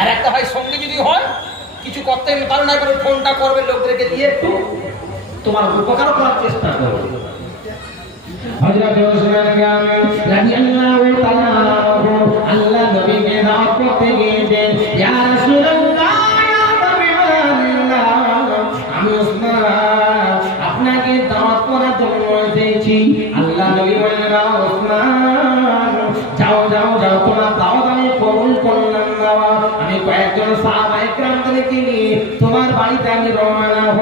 আর একটা ভাই সঙ্গে যদি হয়, কিছু করতে পারো না, করে ফোনটা করবে লোকদেরকে দিয়ে, একটু তোমার উপকার করার চেষ্টা করবে। হযরত উসমান গনি রাদিয়াল্লাহু তাআলা আনহু আল্লাহ নবীকে দাওয়াত করতে গিয়েছেন। ইয়া রাসূলুল্লাহ, ইয়া হাবিবাল্লাহ, আমি উসমান আপনাকে দাওয়াত করার জন্য এসেছি। আল্লাহ নবী বললেন, উসমান যাও যাও যাও, তোমার দাওয়াত আমি কবুল করলাম। বাবা, আমি কয়েকজন সাহাবায়ে কেরামদেরকে নিয়ে তোমার বাড়িতে আমি রওনা হব।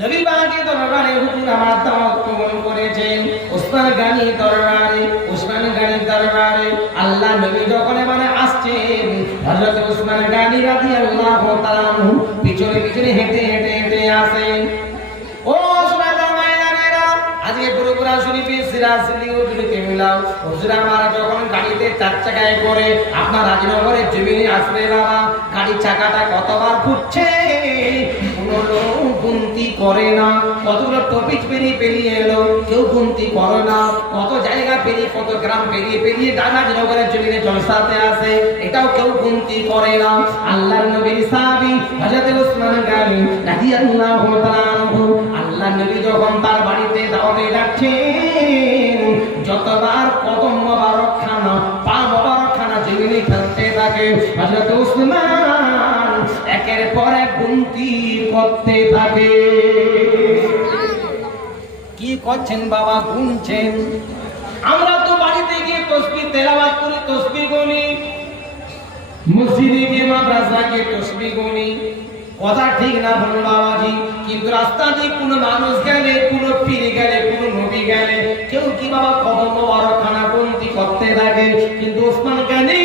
নবী পাকের দরবারে হুজুর আমার দাওয়াত কবুল করেছেন। উসমান গনির দরবারে আল্লাহ নবী যখন আসছেন, হযরত উসমান গনি রাদিয়াল্লাহু তাআলা আনহু পিছনে পিছনে হেঁটে হেঁটে হেঁটে আসেন। ও উসমান মায়েরা, আজকে পুরোপুরা শরীফে সিরাজলি হুজুরকে মিলাও। হুজুর আমার যখন গাড়িতে চার চাকায় করে আপনার রাজনগরের জমিনে আসবে বাবা, গাড়ির চাকাটা কতবার ঘুরছে কোনো গুনতি করে না। কতগুলো টপিক পেরিয়ে এলো, কেউ গুনতি করে না। কত জায়গা পেরিয়ে, কত গ্রাম পেরিয়ে রাজনগরের জমিনে জলসাতে আসে, এটাও কেউ গুনতি করে না। আল্লাহর নবীর সাহাবী হযরত উসমান গনি রাদিয়াল্লাহু তাআলা আনহু আল্লাহর নবী যখন তার বাড়িতে দাওয়াতে যাচ্ছেন, যতবার কদম মোবারকখানা, পা মোবারকখানা জমিনে ফেলতে থাকে, হযরত উসমান একের পর এক গুনতি করতে থাকে। কি করছেন বাবা? গুনছেন। আমরা তো বাড়িতে গিয়ে তাসবিহ তেলাওয়াত করি, তাসবিহ গুনি, মসজিদে গিয়ে মাদ্রাসা গিয়ে তাসবিহ গুনি, কথা ঠিক না ভুল বাবাজি? কিন্তু রাস্তা দিয়ে কোনো মানুষ গেলে, কোনো পীর গেলে, কোনো নবী গেলে, কেউ কি বাবা কদম মোবারকখানা গুনতি করতে থাকে। কিন্তু উসমান গনি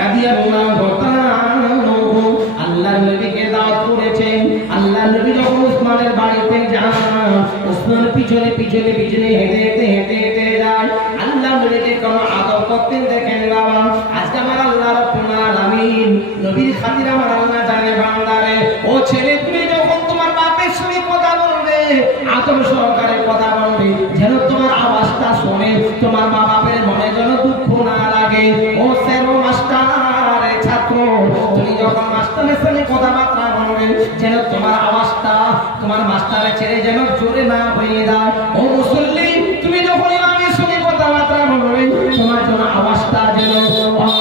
রাদিয়াল্লাহু তাআলা আনহু আল্লাহর নবীকে দাওয়াত করেছেন। আল্লাহর নবী যখন উসমানের বাড়িতে যান, উসমান পিছনে পিছনে পিছনে হেঁটে হেঁটে হেঁটে হেঁটে যায়। আল্লাহর নবীকে কোনো আদর করতেন দেখেন বাবা। আজকে আমার আল্লাহ রাব্বুল আলামিন নবীর খাতির আমার আল্লাহ জানে বান্দারে, ও ছেলে তুমি যখন তোমার বাপের সঙ্গে কথা বলবে, আদর সহকারে কথা বলবে, যেন তোমার আওয়াজটা শুনে তোমার মা বাপের মনে যেন দুঃখ না লাগে। ও সেরো মাস্টার ছাত্র, তুমি যখন মাস্টারের সঙ্গে কথাবার্তা বলবে, যেন তোমার আওয়াজটা তোমার মাস্টারের ছেড়ে যেন জোরে না হয়ে যায়। ও মুসল্লি, তুমি যখন ইমামের সঙ্গে কথাবার্তা বলবে, তোমার যেন আওয়াজটা যেন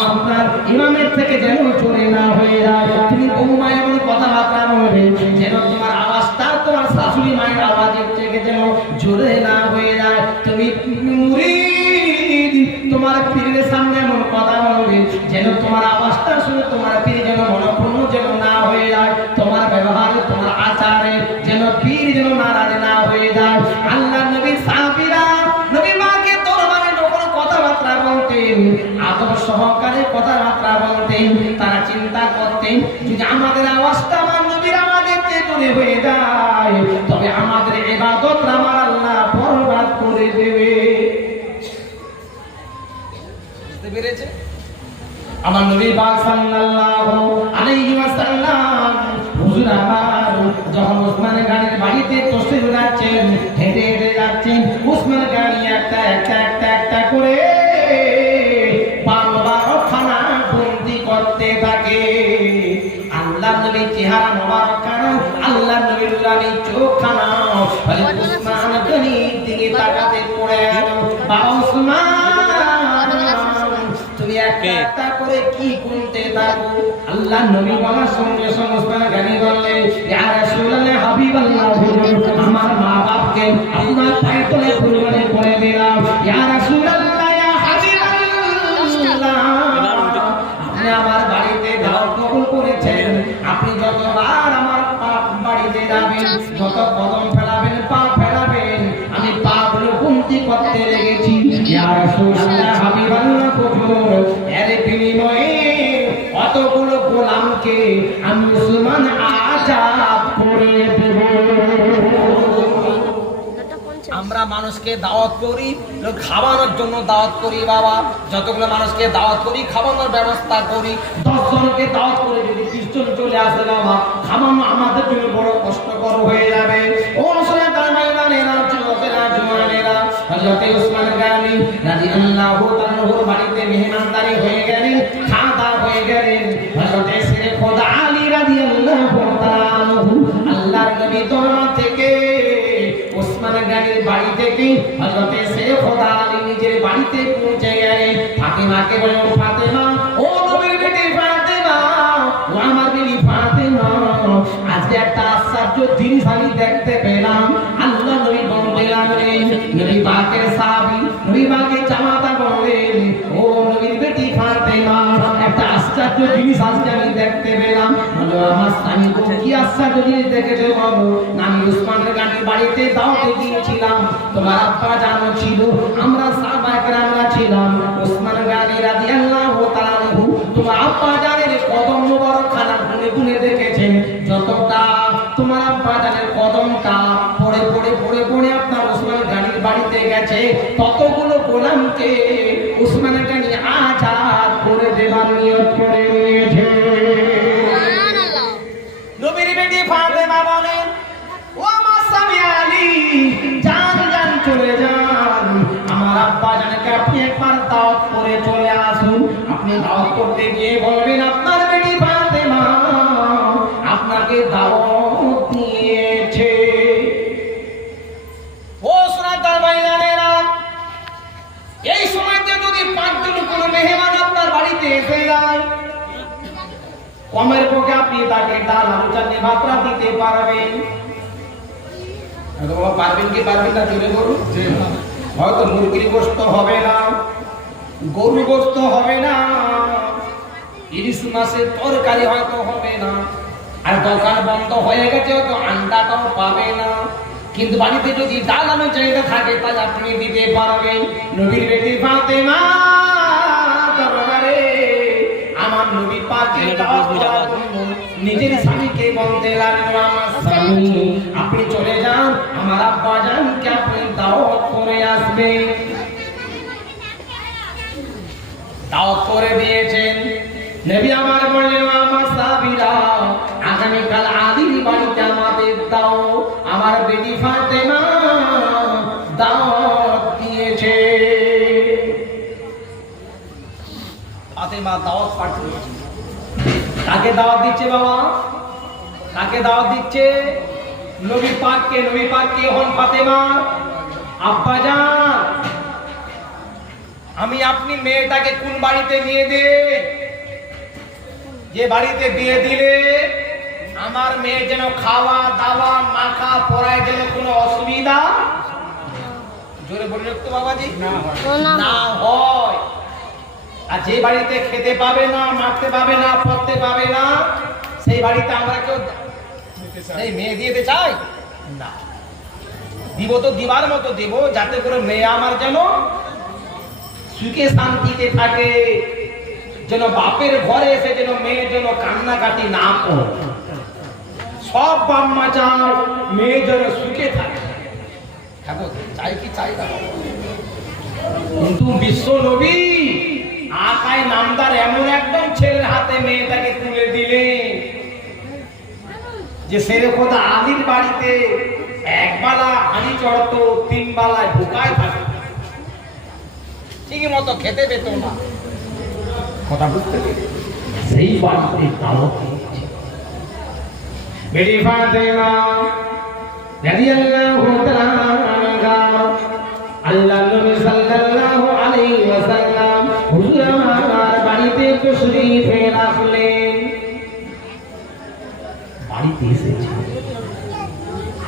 আপনার ইমামের থেকে যেন জোরে না হয়ে যায়। তুমি বৌমায় এমন কথাবার্তা বলবে, যেন তোমার আওয়াজটা তোমার শাশুড়ি মায়ের আওয়াজের থেকে যেন জোরে না হয়ে যায়। তুমি মুরিদ, তোমার পীরের সামনে এমন কথা বলবে, যেন তোমার আওয়াজটা শুনে তোমার পীর যেন মনঃপূর্ণ যেন না হয়ে যায়। তোমার ব্যবহারে, তোমার আচারে যেন পীর যেন নারাজ না হয়ে যায়। আল্লাহ নবীর সাহাবীরা নবী মাকে দরবারে যখন কথাবার্তা বলতেন, আদর সহকারে কথাবার্তা বলতেন, তারা চিন্তা করতেন যদি আমাদের আওয়াজটা আমার নবীর আমাদের জোরে হয়ে যায়, তবে আমাদের ইবাদত আমার আল্লাহ বরবাদ করে দেবে। বুঝতে পেরেছে? আমার নবী পাক সাল্লাল্লাহু আলাইহি ওয়াসাল্লাম হুজুর আমার যখন উসমান গনির বাড়িতে তশরিফ রাখছেন, হেঁটে হেঁটে যাচ্ছেন, উসমান গনি একটা করে মোবারকখানা বন্দি করতে থাকে। আল্লাহ নবীর চেহারা মোবারকখানা, আল্লাহ নবীর নুরানি চোখখানা হযরত উসমান গনির দিকে তাকাতে পড়ে গেল। বাবা উসমান, তুমি একটা করে কি গুনতে থাকো? আল্লাহ নবী বলার সঙ্গে সঙ্গে উসমান গনি বললেন, ইয়া রাসূলুল্লাহ, হাবিবাল্লাহ, আমার মা বাপকে আপনার পায়ে তলে কুরবানি করে দিলাম। ইয়া রাসূলুল্লাহ ইয়া হাবিবাল্লাহ আপনি আমার বাড়িতে দাওয়াত কবুল করেছেন আপনি যতবার আমার বাড়িতে যাবেন যত কদম ফেলাবেন পা ফেলাবেন আমি পাগুলো গুনতি করতে লেগেছি ইয়া রাসূলুল্লাহ হাবিবাল্লাহ হুজুর এর বিনিময়ে অতগুলো গোলামকে আমি মুসলমান আজাদ করে দেব আমরা মানুষকে দাওয়াত করি খাওয়ানোর জন্য দাওয়াত করি বাবা যতগুলো মানুষকে দাওয়াত করি খাওয়ানোর ব্যবস্থা করি 10 জনকে দাওয়াত করে যদি 20 জন চলে আসে বাবা খাওয়ানো আমাদের জন্য বড় কষ্টকর হয়ে যাবে ও আসলে তার ময়দানেরা যুবকেরা জওয়ানেরা হযরত ওসমান গনি রাদিয়াল্লাহু তাআলার বাড়িতে মেহমানদারি হয়ে গেলেন খাওয়া হয়ে গেলেন হযরত শেরে খোদা আলী রাদিয়াল্লাহু তাআলা আল্লাহর নবী দরবার থেকে ওসমান গনির বাড়ি থেকে হযরত শেরে খোদা আলী নিজের বাড়িতে পৌঁছে গেলেন ফাতেমাকে বলে ও ফাতেমা ও নবীর বেটি ফাতেমা ও আমার বিবি ফাতেমা আজকে একটা আশ্চর্য জিনিস আমি দেখতে পেলাম আল্লাহ নবী বললেন নবী পাকের সাহাবী নবী পাকের জামাতা বললেন ও নবীর বেটি ফাতেমা একটা আশ্চর্য জিনিস আজকে আমি দেখতে পেলাম বলো আমার স্বামী তো কি আশ্চর্য জিনিস দেখেছো বলো আমি ওসমান গনির বাড়িতে দাওয়াতে গিয়েছিলাম তোমার আব্বা জানো ছিল আমরা সাহাবায়ে কেরামরা ছিলাম ওসমান গনি রাদিয়াল্লাহু তাআলা আনহু তোমার আব্বা জানের কদম মোবারক খানা গুনে গুনে দেখেছেন যতটা তোমার আব্বা জানের কদমটা পড়ে পড়ে পড়ে পড়ে আপনার ওসমান গনির বাড়িতে গেছে ততগুলো গোলামকে ওসমান গনি আজাদ করে দেবার নিয়ত করে নিয়েছে সুবহানাল্লাহ নবীর বেটি ফাতেমা বলেন ও আমার স্বামী আলী জান জান চলে যান আমার আব্বা জানকে আপনি একবার দাওয়াত করে চলে আসুন আপনি দাওয়াত করতে গিয়ে বলবেন আপনার বেটি ফাতেমা আপনাকে দাওয়াত দিয়েছে ও সোনাদার ভাইজানেরা এই সময়তে যদি 5 জন কোনো মেহমান আপনার বাড়িতে এসে যায় কমের পক্ষে আপনি তাকে ডাল আলু চাটনি ভাতরা দিতে পারবেন বাবা পারবেন কি পারবেন না জোরে বলুন হয়তো মুরগির গোশত হবে না গরু গোশত হবে না ইলিশ মাছের তরকারি হয়তো হবে না আর দোকান বন্ধ হয়ে গেছে হয়তো আন্ডাটাও পাবে না কিন্তু বাড়িতে যদি ডাল আলু চাহিদা থাকে তাই আপনি দিতে পারবেন নবীর বেটি ফাতেমা দরবারে আমার নবী পাকের দাওয়াত করার জন্য নিজের স্বামীকে বলতে লাগলো আমার স্বামী আপনি চলে যান আমার আব্বা জানকে আপনি দাওয়াত করে আসবেন দাওয়াত করে দিয়েছেন নবী আমার বললেন আমার সাহাবীরা আগামীকাল আলীর বাড়িতে আমাদের দাও আমার বেটি ফাতেমা দাওয়াত দিয়েছে ফাতেমা দাওয়াত পাঠিয়েছে কাকে দাওয়াত দিচ্ছে বাবা কাকে দাওয়াত দিচ্ছে নবী পাককে হন ফাতেমা আব্বা জান আমি আপনি মেয়েটাকে কোন বাড়িতে নিয়ে দে যে বাড়িতে বিয়ে দিলে আমার মেয়ে যেন খাওয়া দাওয়া মাখা পড়ায় যেন কোনো অসুবিধা জোরে বলে রাখতো বাবাজি না হয় আর যে বাড়িতে খেতে পাবে না মাখতে পাবে না পড়তে পাবে না সেই বাড়িতে আমরা কেউ এই মেয়ে দিয়ে দিতে চাই না দিব তো দিবার মতো দিব যাতে করে মেয়ে আমার যেন সুখে শান্তিতে থাকে যেন বাপের ঘরে এসে যেন মেয়ে যেন কান্নাকাটি না করে সব বাপ মা চায় মেয়ে যেন সুখে থাকে চাই কি চাই না কিন্তু বিশ্ব নবী আকায় নামদার এমন একদম ছেলের হাতে মেয়েটাকে তুলে দিলে যে শেরে খোদা আলীর বাড়িতে একবেলা হানি চড়তো 3 বেলায় ভুকায় থাকে ঠিকই মতো খেতে পেত না কথা বুঝতে পেরে সেই বাড়িতে দাওয়াত দিয়েছে বেটি ফাতেমা রাদিয়াল্লাহু তাআলা আনহা আল্লাহ নবী সাল্লাল্লাহু আলাইহি ওয়াসাল্লাম হুজুর আমার বাড়িতে তশরীফ রাখলেন বাড়িতে এসেছে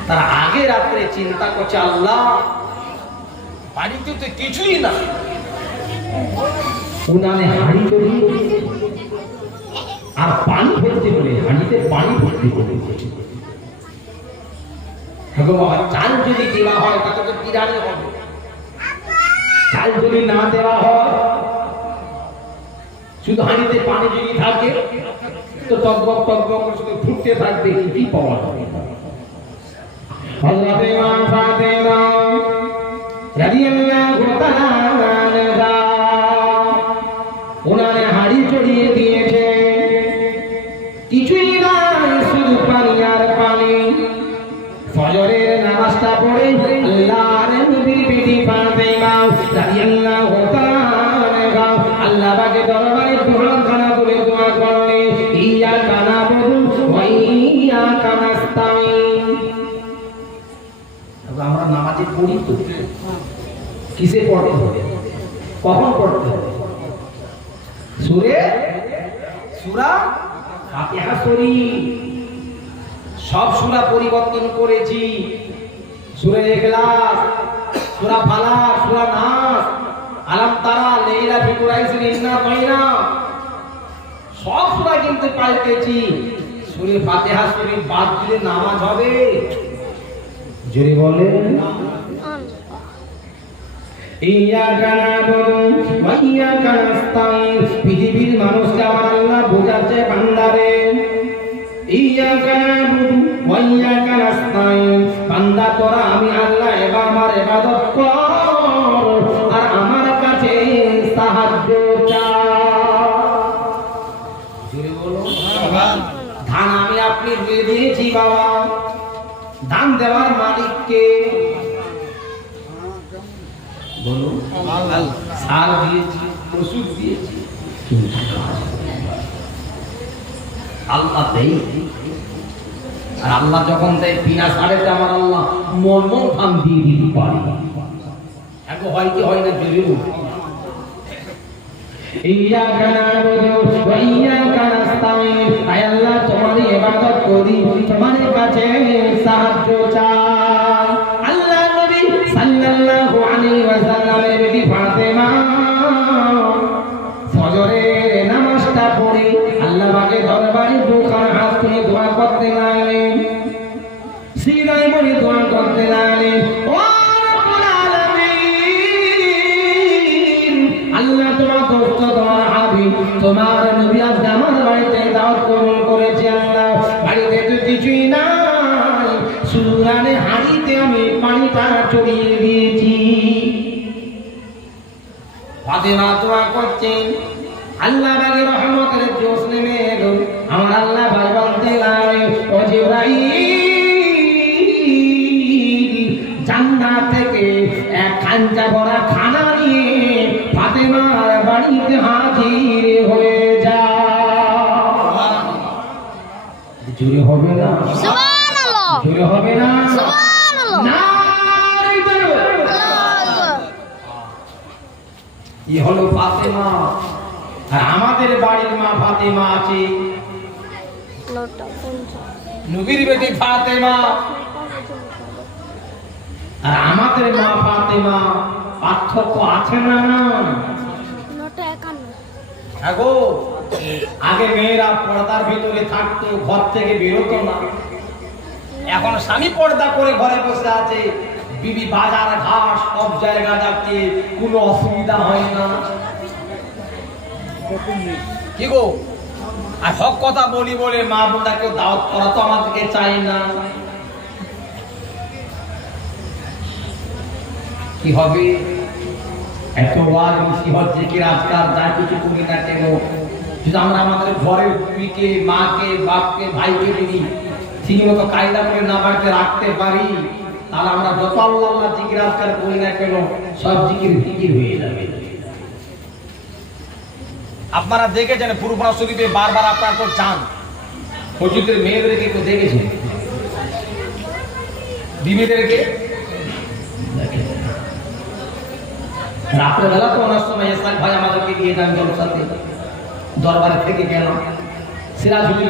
তার আগে রাত্রে চিন্তা করছে আল্লাহ বাড়িতে তো কিছুই না, উনানে হাঁড়ি চড়িয়ে আর পানি ভরতে বলে হাঁড়িতে পানি ভর্তি করেছে। বাবা, চাল যদি দেওয়া হয় তাতে তো বিরানি হবে, চাল যদি না দেওয়া হয়, শুধু হাঁড়িতে পানি যদি থাকে তো টকবক টকবক শুধু ফুটতে থাকবে, কি পাওয়া যাবে। হযরত ইমাম ফাতেমা রাদিয়াল্লাহু তাআলা আনহা ওনারে হাঁড়ি চড়িয়ে দিয়েছে, কিছুই নাই, শুধু পানি আর পানি। ফজরের নামাজটা পড়ে আল্লাহর নবীর বিবি ফাতেমা রাদিয়াল্লাহু তাআলা আল্লাহ পাকের দরবারে দুহাখানা করে দোয়া করলেন, ইয়্যাকা না'বুদু ওয়া ইয়্যাকা নাস্তাঈন। আমরা নামাজে পড়ি তো কিসে পড়তে হবে, কখন পড়তে হবে? সূরা ফাতিহা শরীফ। সব সূরা পরিবর্তন করেছি, সূরা ইখলাস, সূরা ফালাক, সূরা নাস, আলাম তারা, লাইলা ফি কুরাইশিন, ইন্না বাইনা, সব সূরা কিন্তু পাল্টেছি। সূরা ফাতিহা শরীফ বাদ দিলে নামাজ হবে? জোরে বলেন। ইয়্যাকা না'বুদু ওয়া ইয়্যাকা নাস্তাঈন। পৃথিবীর মানুষকে আমার আল্লাহ বোঝাচ্ছে, বান্দারে ইয়্যাকা না'বুদু ওয়া ইয়্যাকা নাস্তাঈন, বান্দা তোরা আমি আল্লাহ এবার আমার ইবাদত কর আর আমার কাছে সাহায্য চা। জোরে বলো। ধান আমি আপনি রুয়ে দিয়েছি বাবা, ধান দেওয়ার মালিক কে? বলো। সার দিয়েছি, ওষুধ দিয়েছি, আল্লাহ দেয়। আর আল্লাহ যখন দেয় বিনা সারেতে আমার আল্লাহ মন ধান দিয়ে দিতে পারে। এখন হয় কি হয় না? জরুরি। ইয়্যাকা না'বুদু ওয়া ইয়্যাকা নাস্তাঈন, আয় আল্লাহ তোমারই ইবাদত করি, তোমার কাছে সাহায্য চাই। আল্লাহ নবী সাল্লাল্লাহু আলাইহি ওয়াসাল্লামের বিবি ফাতেমা ফজরের নামাজটা পড়ে আল্লাহ পাকের দরবারে দুখানা হাত তুলে দোয়া করতে লাগলেন, সিজদায় পড়ে দোয়া করতে লাগলেন, ও রব্বুল আলামিন, আল্লাহ তোমার দোস্ত তোমার হাবিব তোমার নবী আজকে আমার বাড়িতে দাওয়াত কবুল করেছে। আল্লাহ বাড়িতে তো কিছুই নাই, সুরানে হাঁড়িতে আমি পানিটা চড়িয়ে দিয়েছি। ফাতেমা দোয়া করছেন, আল্লাহ পাকের রহমতের জোশ নেমে এলো। আমার আল্লাহ ভাই বলতে লাগে, ও জিবরাইল, জান্নাত থেকে এক খাঞ্চা ভরা খানা নিয়ে ফাতেমার বাড়িতে হাজির হয়ে যা। জোরে হবে না? সুবহানাল্লাহ। জোরে হবে না? সুবহানাল্লাহ। নারে তাকবীর। এই হলো ফাতেমা। আর আমাদের বাড়ির মা ফাতেমা আছে, নবীর বেটি ফাতেমা। আর আমাদের মা ফাতেমা, পার্থক্য আছে না? আগো আগে মেয়েরা পর্দার ভিতরে থাকতো, ঘর থেকে বেরোতো না। এখন স্বামী পর্দা করে ঘরে বসে আছে, বিবি বাজার ঘাট সব জায়গা যাচ্ছে, কোনো অসুবিধা হয় না। কি গো, আর হক কথা বলি বলে মা বোনটা কেউ দাওয়াত করা তো আমাদেরকে চাই না। কি হবে? এত ওয়াজ নসিহত জিকির আজকাল যা কিছু করি না কেন, যদি আমরা আমাদের ঘরের স্ত্রীকে, মাকে, বাপকে, ভাইকে যদি ঠিক মতো কায়দা করে না বাড়িতে রাখতে পারি, তাহলে আমরা যত আল্লাহ আল্লাহ জিকির আজকাল করি না কেন সব জিকির ফিকির হয়ে যাবে। আপনারা দেখেছেন পুরোপুরা শরীফে বারবার আপনারা তো চান, হুজুরদের মেয়েদেরকে কেউ দেখেছেন? বিবিদেরকে রাত্রেবেলা তো অনেক সময় এসআই ভাই আমাদেরকে দিয়ে যান জলসাতে, দরবারে থেকে গেলাম, সিরাজুল